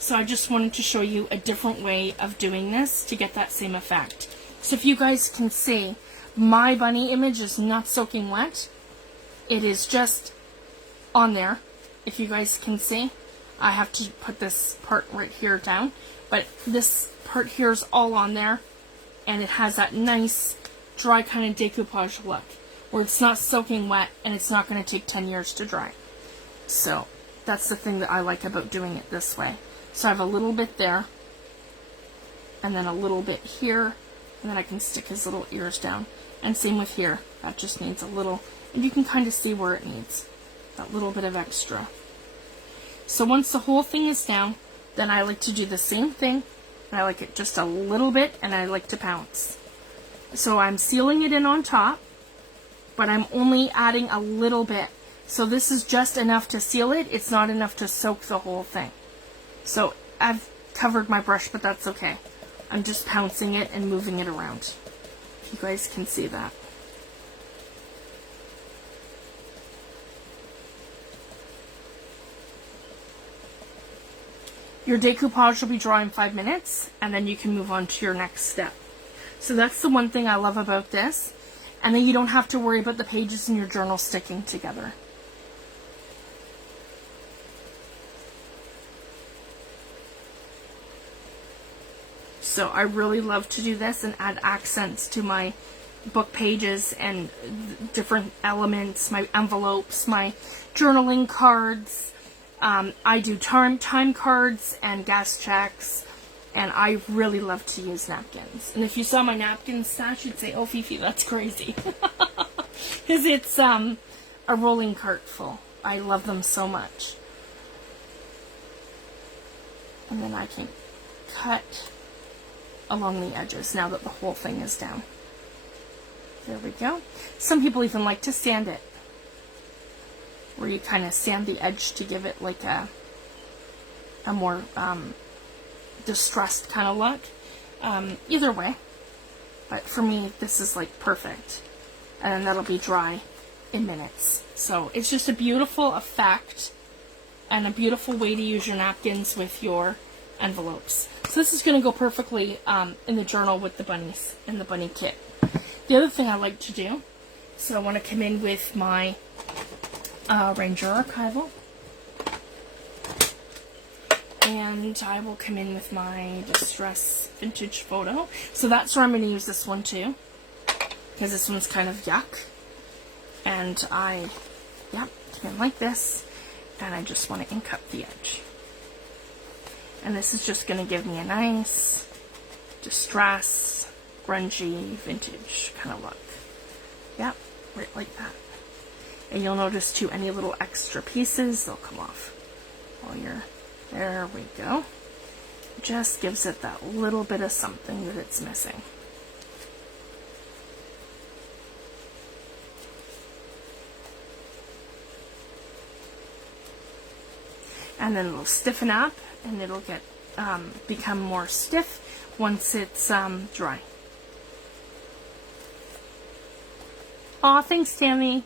So I just wanted to show you a different way of doing this to get that same effect. So if you guys can see, my bunny image is not soaking wet. It is just on there. If you guys can see, I have to put this part right here down. But this part here is all on there. And it has that nice dry kind of decoupage look. Where it's not soaking wet and it's not going to take 10 years to dry. So that's the thing that I like about doing it this way. So I have a little bit there, and then a little bit here, and then I can stick his little ears down. And same with here. That just needs a little, and you can kind of see where it needs that little bit of extra. So once the whole thing is down, then I like to do the same thing, and I like it just a little bit, and I like to pounce. So I'm sealing it in on top, but I'm only adding a little bit. So this is just enough to seal it. It's not enough to soak the whole thing. So I've covered my brush, but that's okay. I'm just pouncing it and moving it around. If you guys can see that. Your decoupage will be dry in 5 minutes, and then you can move on to your next step. So that's the one thing I love about this. And then you don't have to worry about the pages in your journal sticking together. So I really love to do this and add accents to my book pages and different elements, my envelopes, my journaling cards. I do time cards and gas checks, and I really love to use napkins. And if you saw my napkin stash, you'd say, "Oh, Fifi, that's crazy." Because it's a rolling cart full. I love them so much. And then I can cut along the edges now that the whole thing is down. There we go. Some people even like to sand it, where you kind of sand the edge to give it like a more distressed kind of look. Either way, but for me this is like perfect, and then that'll be dry in minutes. So it's just a beautiful effect and a beautiful way to use your napkins with your envelopes. So this is going to go perfectly in the journal with the bunnies in the bunny kit. The other thing I like to do, so I want to come in with my Ranger Archival, and I will come in with my Distress Vintage Photo. So that's where I'm going to use this one too, because this one's kind of yuck. And I, come in like this, and I just want to ink up the edge. And this is just going to give me a nice distress, grungy, vintage kind of look. Yep, right like that. And you'll notice too, any little extra pieces, they'll come off while you're, there we go. Just gives it that little bit of something that it's missing. And then it'll stiffen up and it'll get become more stiff once it's dry. Aw, thanks, Tammy.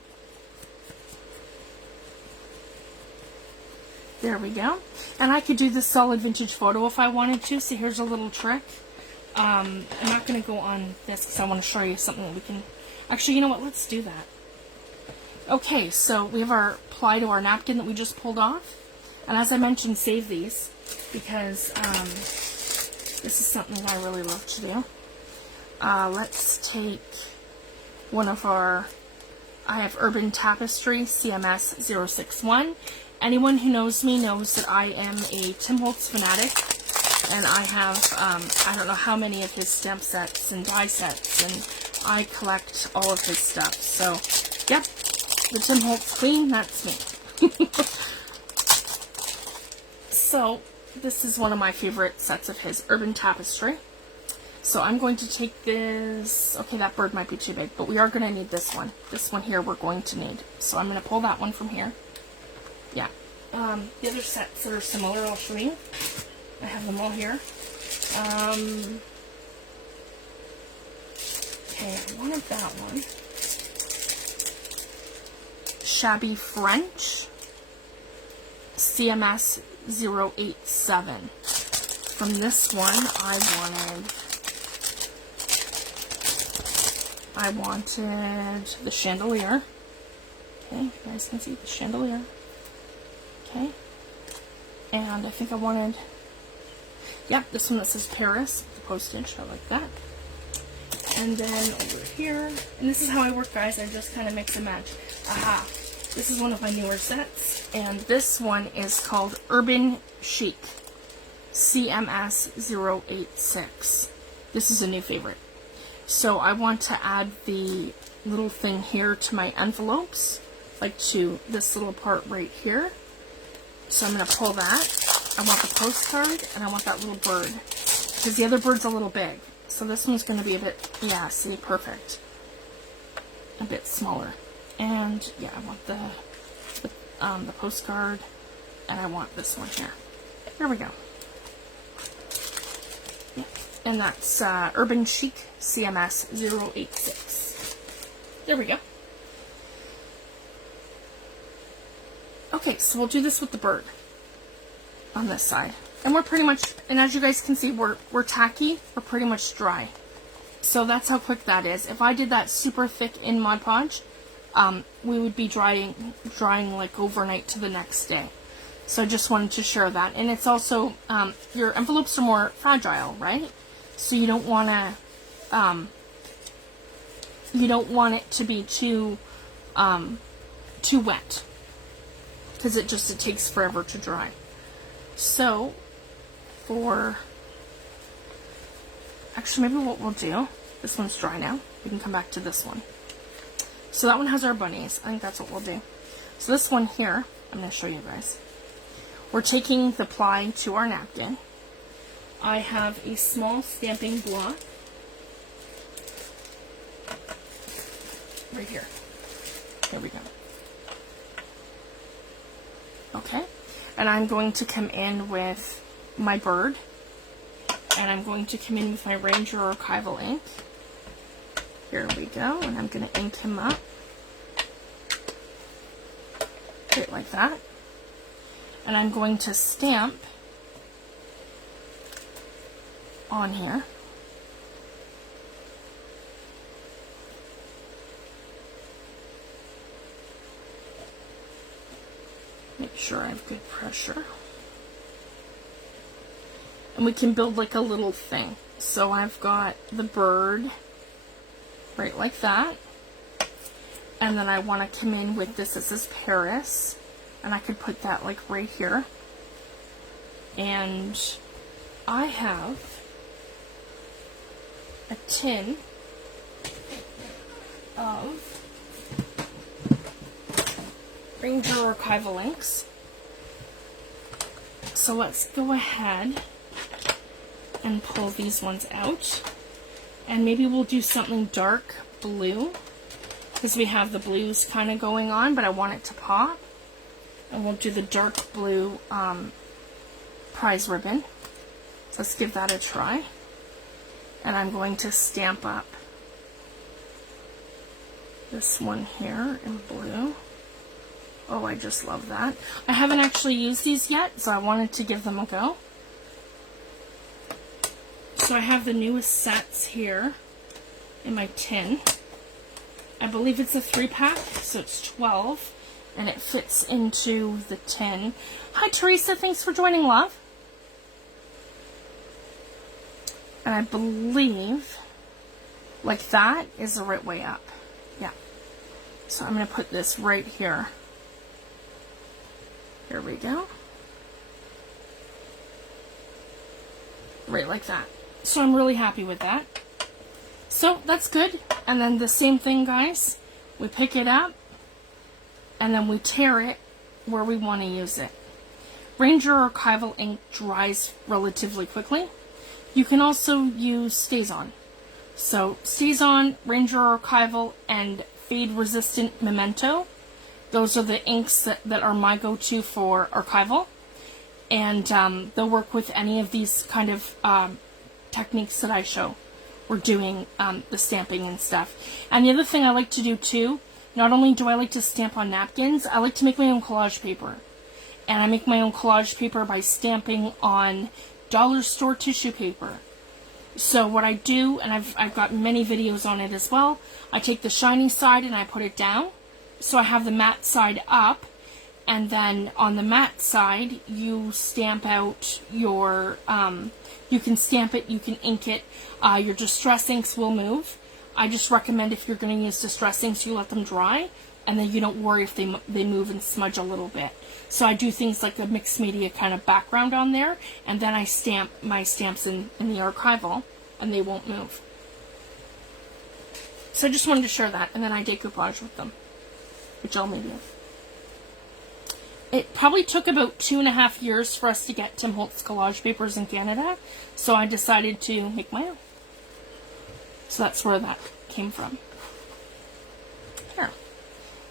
There we go. And I could do this solid vintage photo if I wanted to. So here's a little trick. I'm not going to go on this because I want to show you something that we can... Actually, you know what? Let's do that. Okay, so we have our ply to our napkin that we just pulled off. And as I mentioned, save these because this is something I really love to do. Let's take one of our... I have Urban Tapestry CMS 061. Anyone who knows me knows that I am a Tim Holtz fanatic, and I have, I don't know how many of his stamp sets and die sets, and I collect all of his stuff. So, yep, the Tim Holtz queen, that's me. So, this is one of my favorite sets of his, Urban Tapestry. So I'm going to take this, okay, that bird might be too big, but we are going to need this one. This one here we're going to need. So I'm going to pull that one from here. Yeah. The other sets that are similar, I'll show you. I have them all here. Okay, I wanted that one. Shabby French, CMS 087. From this one, I wanted the chandelier. Okay, you guys can see the chandelier. Okay, and I think I wanted, yeah, this one that says Paris, the postage, I like that. And then over here, and this is how I work, guys, I just kind of mix and match. Aha, this is one of my newer sets, and this one is called Urban Chic, CMS 086. This is a new favorite. So I want to add the little thing here to my envelopes, like to this little part right here. So I'm going to pull that. I want the postcard, and I want that little bird, because the other bird's a little big. So this one's going to be a bit, yeah, see, perfect. A bit smaller. And yeah, I want the postcard, and I want this one here. There we go. Yeah. And that's Urban Chic CMS 086. There we go. Okay, so we'll do this with the bird on this side. And we're pretty much, and as you guys can see, we're tacky, we're pretty much dry. So that's how quick that is. If I did that super thick in Mod Podge, we would be drying like overnight to the next day. So I just wanted to share that. And it's also, your envelopes are more fragile, right? So you don't want it to be too wet, because it takes forever to dry. So actually, maybe what we'll do, this one's dry now, we can come back to this one. So that one has our bunnies. I think that's what we'll do. So this one here, I'm going to show you guys. We're taking the ply to our napkin. I have a small stamping block right here. There we go. Okay, and I'm going to come in with my bird, and I'm going to come in with my Ranger Archival ink. Here we go, and I'm going to ink him up. Right like that. And I'm going to stamp on here. Make sure I have good pressure. And we can build like a little thing. So I've got the bird right like that. And then I want to come in with this. It says Paris. And I could put that like right here. And I have a tin of Ranger Archival inks. So let's go ahead and pull these ones out. And maybe we'll do something dark blue, because we have the blues kind of going on, but I want it to pop. And we'll do the dark blue prize ribbon. So let's give that a try. And I'm going to stamp up this one here in blue. Oh, I just love that. I haven't actually used these yet, so I wanted to give them a go. So I have the newest sets here in my tin. I believe it's a 3-pack, so it's 12, and it fits into the tin. Hi, Teresa. Thanks for joining, love. And I believe, like that, is the right way up. Yeah. So I'm going to put this right here. Here we go. Right like that. So I'm really happy with that. So that's good. And then the same thing, guys. We pick it up and then we tear it where we want to use it. Ranger Archival ink dries relatively quickly. You can also use StazOn. So StazOn, Ranger Archival, and Fade Resistant Memento. Those are the inks that are my go-to for archival. And they'll work with any of these kind of techniques that I show. We're doing the stamping and stuff. And the other thing I like to do too, not only do I like to stamp on napkins, I like to make my own collage paper. And I make my own collage paper by stamping on dollar store tissue paper. So what I do, and I've got many videos on it as well, I take the shiny side and I put it down. So I have the matte side up, and then on the matte side, you stamp out your, you can stamp it, you can ink it, your distress inks will move. I just recommend if you're going to use distress inks, you let them dry, and then you don't worry if they move and smudge a little bit. So I do things like a mixed media kind of background on there, and then I stamp my stamps in the archival, and they won't move. So I just wanted to share that, and then I decoupage with them. Gel media. It probably took about 2.5 years for us to get Tim Holtz collage papers in Canada, so I decided to make my own. So that's where that came from. Here.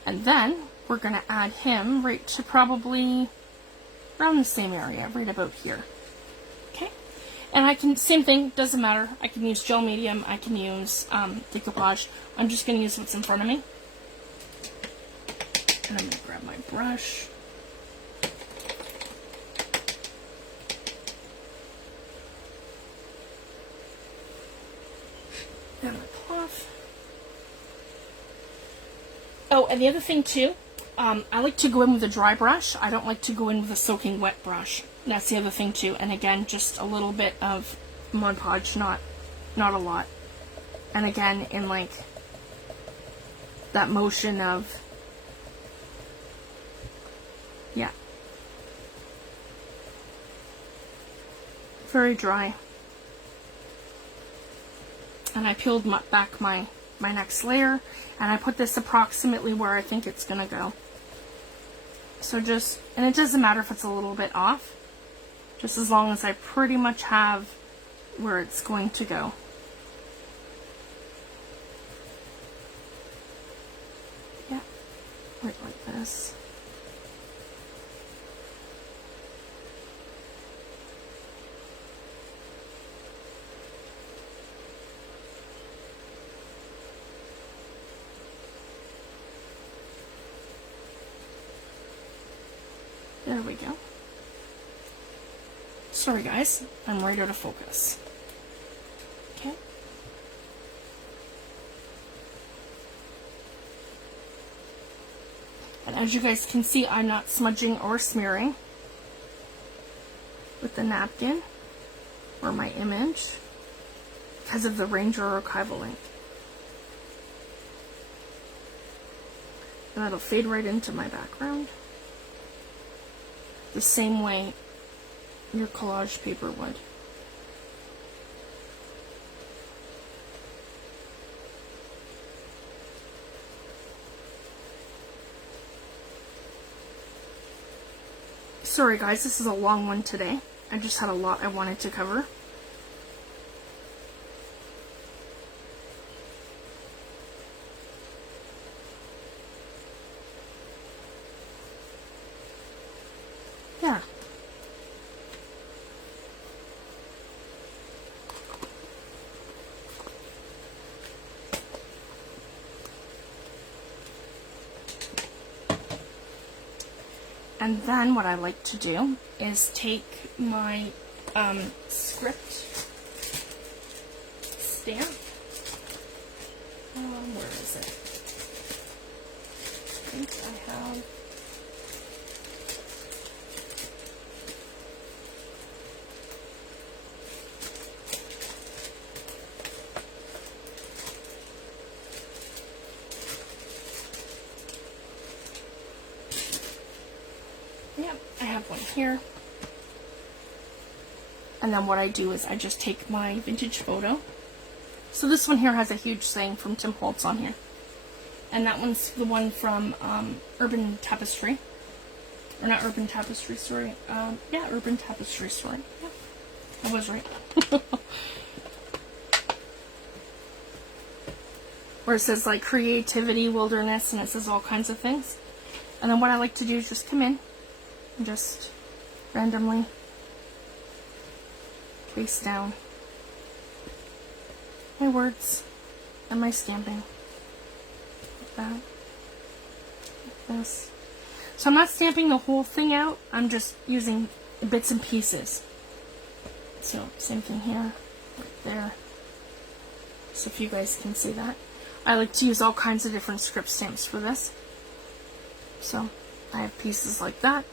And then we're going to add him right to probably around the same area, right about here. Okay? And I can, same thing, doesn't matter. I can use gel medium, I can use decoupage. I'm just going to use what's in front of me. And I'm going to grab my brush. And my cloth. Oh, and the other thing too, I like to go in with a dry brush. I don't like to go in with a soaking wet brush. That's the other thing too. And again, just a little bit of Mod Podge, not a lot. And again, in like that motion of, yeah, very dry. And I peeled back my next layer, and I put this approximately where I think it's gonna go. So just, and it doesn't matter if it's a little bit off, just as long as I pretty much have where it's going to go. Yeah, right like this. There we go. Sorry guys, I'm right out of focus. Okay. And as you guys can see, I'm not smudging or smearing with the napkin or my image because of the Ranger Archival ink. And that'll fade right into my background, the same way your collage paper would. Sorry guys, this is a long one today. I just had a lot I wanted to cover. Yeah. And then what I like to do is take my script stamp. Where is it? I think I have. Yep, I have one here. And then what I do is I just take my vintage photo. So this one here has a huge saying from Tim Holtz on here. And that one's the one from Urban Tapestry. Or not Urban Tapestry Story. Yeah, Urban Tapestry Story. Yeah, I was right. Where it says like creativity, wilderness, and it says all kinds of things. And then what I like to do is just come in and just randomly face down my words and my stamping. Like that. Like this. So I'm not stamping the whole thing out, I'm just using bits and pieces. So same thing here, right there. So if you guys can see that. I like to use all kinds of different script stamps for this. So I have pieces like that.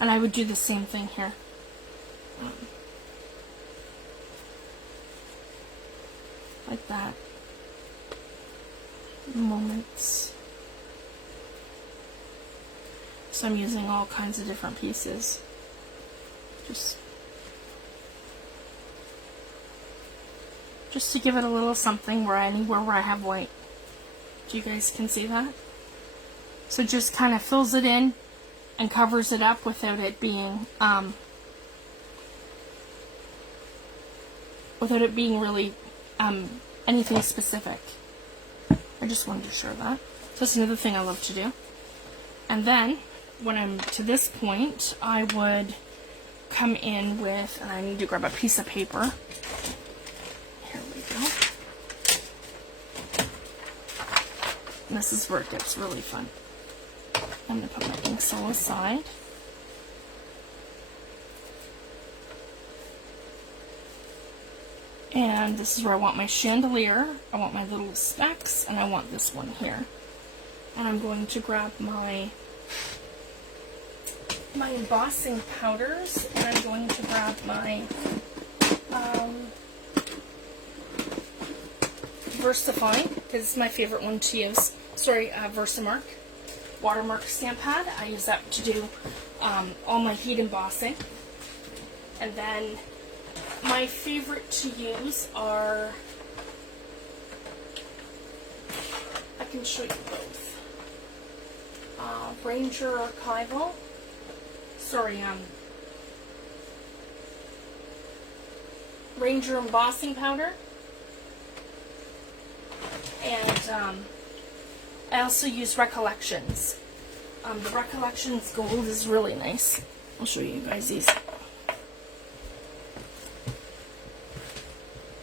And I would do the same thing here. Like that. Moments. So I'm using all kinds of different pieces. Just to give it a little something anywhere where I have white. Do you guys can see that? So it just kind of fills it in and covers it up without it being really anything specific. I just wanted to share that. So that's another thing I love to do. And then when I'm to this point, I would come in with, and I need to grab a piece of paper. Here we go. And this is where it gets really fun. I'm going to put my ink all aside. And this is where I want my chandelier, I want my little specks, and I want this one here. And I'm going to grab my embossing powders, and I'm going to grab my Versafine, because it's my favorite one to use. Sorry, Versamark watermark stamp pad. I use that to do all my heat embossing. And then my favorite to use are, I can show you both, Ranger Archival, Ranger embossing powder, and I also use Recollections. The Recollections gold is really nice. I'll show you guys these.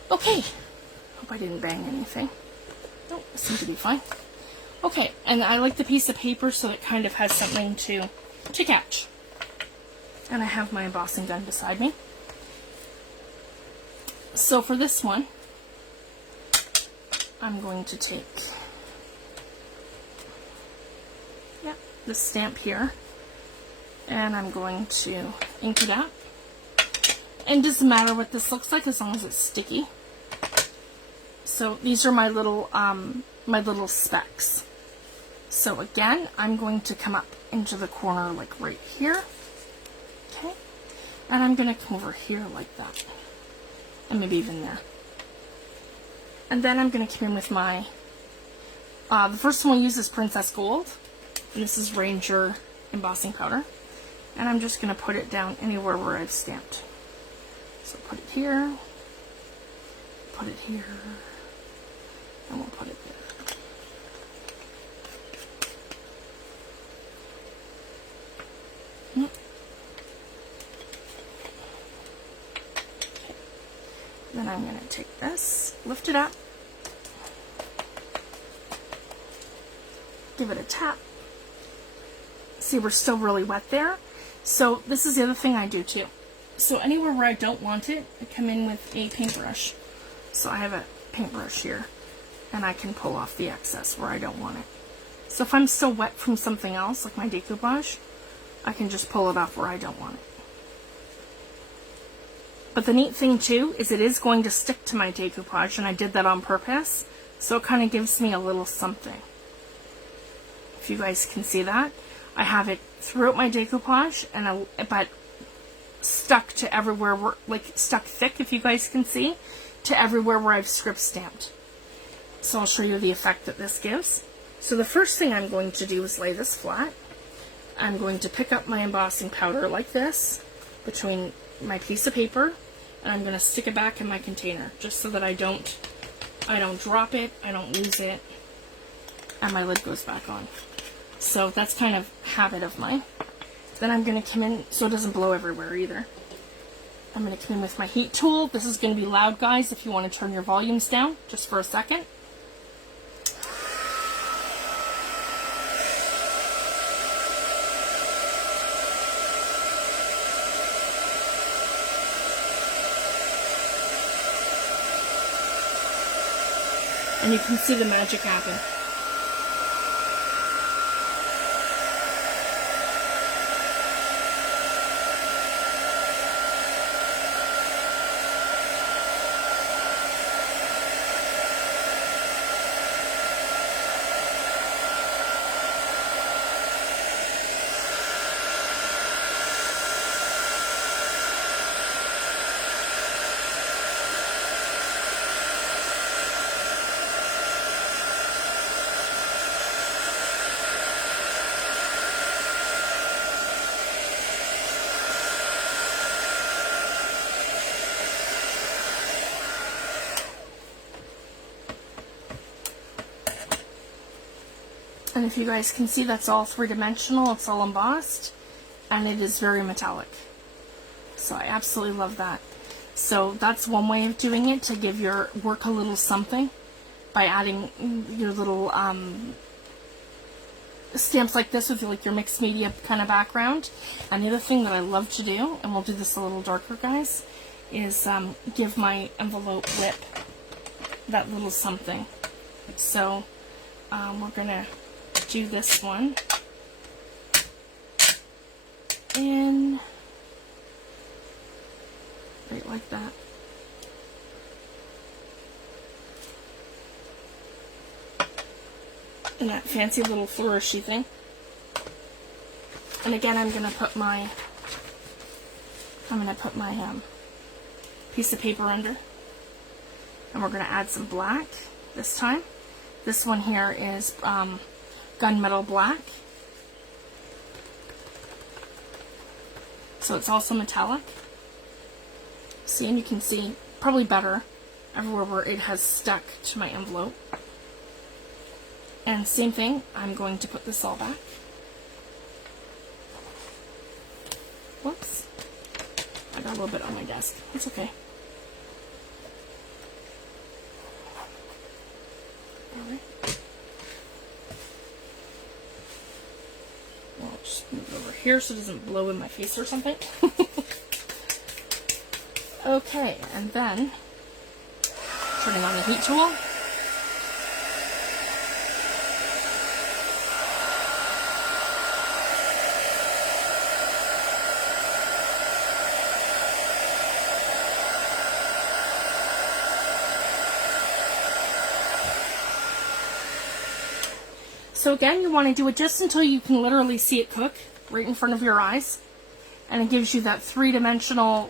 Okay, hope I didn't bang anything. Nope, it seemed to be fine. Okay, and I like the piece of paper so it kind of has something to catch. And I have my embossing gun beside me. So for this one, I'm going to take this stamp here, and I'm going to ink it up. And it doesn't matter what this looks like as long as it's sticky. So these are my little specks. So again, I'm going to come up into the corner like right here. Okay. And I'm going to come over here like that. And maybe even there. And then I'm going to come in with my, the first one we use is Princess Gold. And this is Ranger embossing powder. And I'm just going to put it down anywhere where I've stamped. So put it here, put it here, and we'll put it there. Okay. Then I'm going to take this, lift it up, give it a tap. See, we're still really wet there. So this is the other thing I do too. So anywhere where I don't want it, I come in with a paintbrush. So I have a paintbrush here, and I can pull off the excess where I don't want it. So if I'm still wet from something else, like my decoupage, I can just pull it off where I don't want it. But the neat thing too is it is going to stick to my decoupage, and I did that on purpose, so it kind of gives me a little something. If you guys can see that, I have it throughout my decoupage, but stuck to everywhere, like stuck thick, if you guys can see, to everywhere where I've script stamped. So I'll show you the effect that this gives. So the first thing I'm going to do is lay this flat. I'm going to pick up my embossing powder like this between my piece of paper, and I'm going to stick it back in my container just so that I don't drop it, I don't lose it, and my lid goes back on. So that's kind of habit of mine. Then I'm going to come in so it doesn't blow everywhere either. I'm going to come in with my heat tool. This is going to be loud, guys, if you want to turn your volumes down just for a second. And you can see the magic happen. And if you guys can see, that's all three-dimensional, it's all embossed, and it is very metallic. So I absolutely love that. So that's one way of doing it, to give your work a little something, by adding your little stamps like this with like your mixed media kind of background. And the other thing that I love to do, and we'll do this a little darker, guys, is give my envelope lip that little something. So we're gonna do this one in right like that. And that fancy little flourishy thing. And again, I'm gonna put my piece of paper under, and we're gonna add some black this time. This one here is gunmetal black, so it's also metallic. See, and you can see probably better everywhere where it has stuck to my envelope. And same thing, I'm going to put this all back. Whoops, I got a little bit on my desk. It's okay. All right. I'll just move it over here so it doesn't blow in my face or something. Okay, and then turning on the heat tool. So again, you want to do it just until you can literally see it cook right in front of your eyes, and it gives you that three-dimensional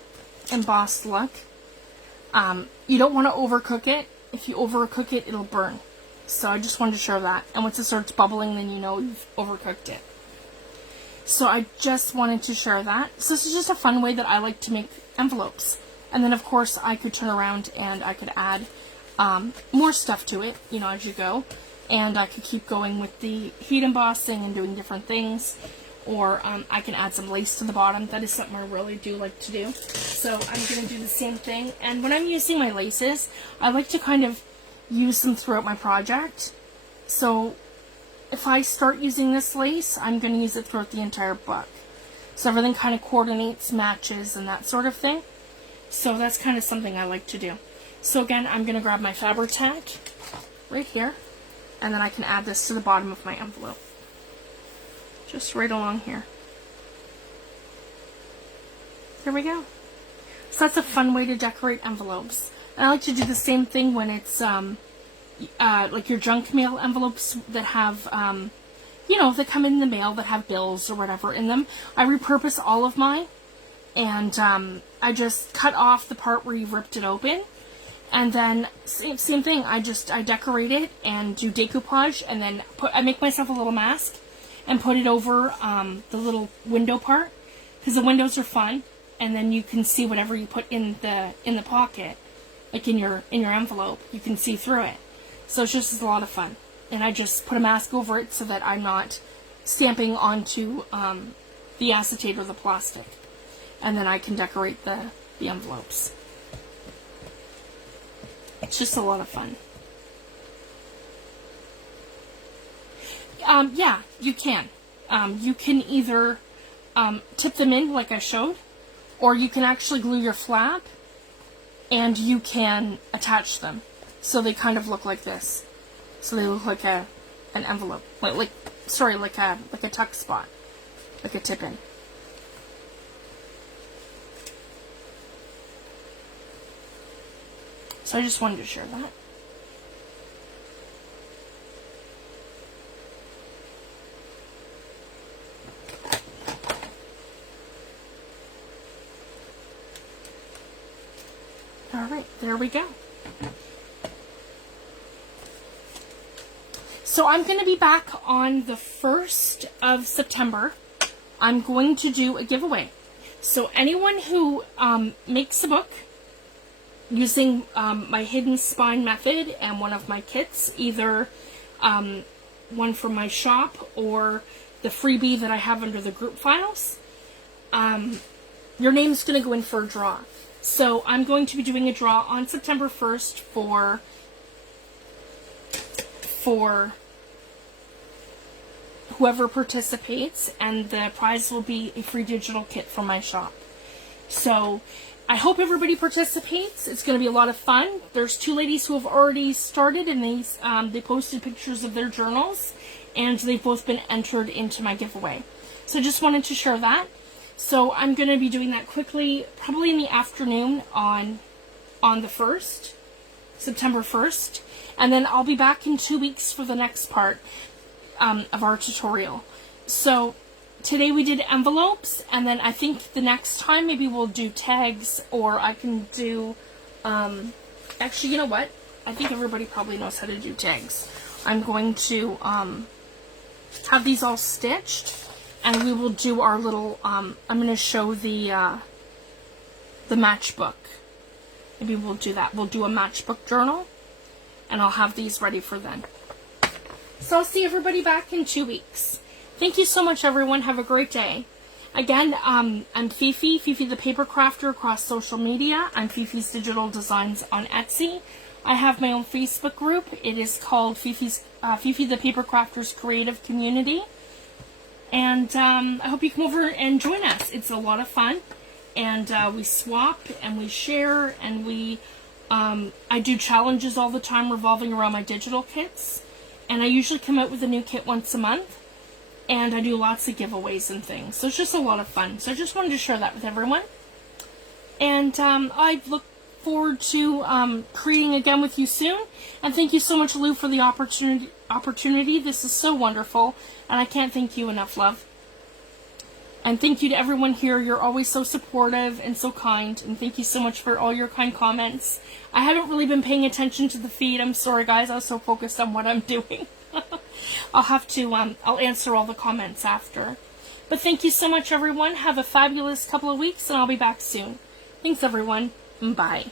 embossed look. You don't want to overcook it. If you overcook it, it'll burn. So I just wanted to show that. And once it starts bubbling, then you know you've overcooked it. So I just wanted to share that. So this is just a fun way that I like to make envelopes. And then of course I could turn around and I could add more stuff to it, you know, as you go. And I could keep going with the heat embossing and doing different things. Or I can add some lace to the bottom. That is something I really do like to do. So I'm going to do the same thing. And when I'm using my laces, I like to kind of use them throughout my project. So if I start using this lace, I'm going to use it throughout the entire book. So everything kind of coordinates, matches, and that sort of thing. So that's kind of something I like to do. So again, I'm going to grab my Fabri-Tac right here. And then I can add this to the bottom of my envelope. Just right along here. There we go. So that's a fun way to decorate envelopes. And I like to do the same thing when it's like your junk mail envelopes that have, you know, that come in the mail that have bills or whatever in them. I repurpose all of mine, and I just cut off the part where you've ripped it open. And then same thing. I decorate it and do decoupage, and then I make myself a little mask and put it over the little window part, because the windows are fun, and then you can see whatever you put in the pocket, like in your envelope. You can see through it, so it's just a lot of fun. And I just put a mask over it so that I'm not stamping onto the acetate or the plastic, and then I can decorate the envelopes. It's just a lot of fun. Yeah, you can. You can either tip them in like I showed, or you can actually glue your flap and you can attach them so they kind of look like this. So they look like an envelope, like a tuck spot, like a tip in. So I just wanted to share that. Alright, there we go. So I'm going to be back on the 1st of September. I'm going to do a giveaway. So anyone who makes a book using my hidden spine method and one of my kits, either one from my shop or the freebie that I have under the group files, your name's going to go in for a draw. So I'm going to be doing a draw on September 1st for whoever participates, and the prize will be a free digital kit from my shop. So I hope everybody participates. It's going to be a lot of fun. There's 2 ladies who have already started, and they posted pictures of their journals, and they've both been entered into my giveaway. So I just wanted to share that. So I'm going to be doing that quickly, probably in the afternoon on the 1st, September 1st. And then I'll be back in 2 weeks for the next part of our tutorial. So today we did envelopes, and then I think the next time maybe we'll do tags, or I can do, actually, you know what? I think everybody probably knows how to do tags. I'm going to have these all stitched. And we will do our little, I'm going to show the matchbook. Maybe we'll do that. We'll do a matchbook journal. And I'll have these ready for then. So I'll see everybody back in 2 weeks. Thank you so much, everyone. Have a great day. Again, I'm Fifi the Paper Crafter across social media. I'm Fifi's Digital Designs on Etsy. I have my own Facebook group. It is called Fifi the Paper Crafter's Creative Community. And I hope you come over and join us. It's a lot of fun, and we swap and we share, and I do challenges all the time revolving around my digital kits, and I usually come out with a new kit once a month, and I do lots of giveaways and things. So it's just a lot of fun. So I just wanted to share that with everyone, and I look forward to creating again with you soon. And thank you so much, Lou, for the opportunity. This is so wonderful, and I can't thank you enough, love. And thank you to everyone here. You're always so supportive and so kind, and thank you so much for all your kind comments. I haven't really been paying attention to the feed. I'm sorry, guys. I was so focused on what I'm doing. I'll have to, I'll answer all the comments after. But thank you so much, everyone. Have a fabulous couple of weeks, and I'll be back soon. Thanks, everyone. Bye.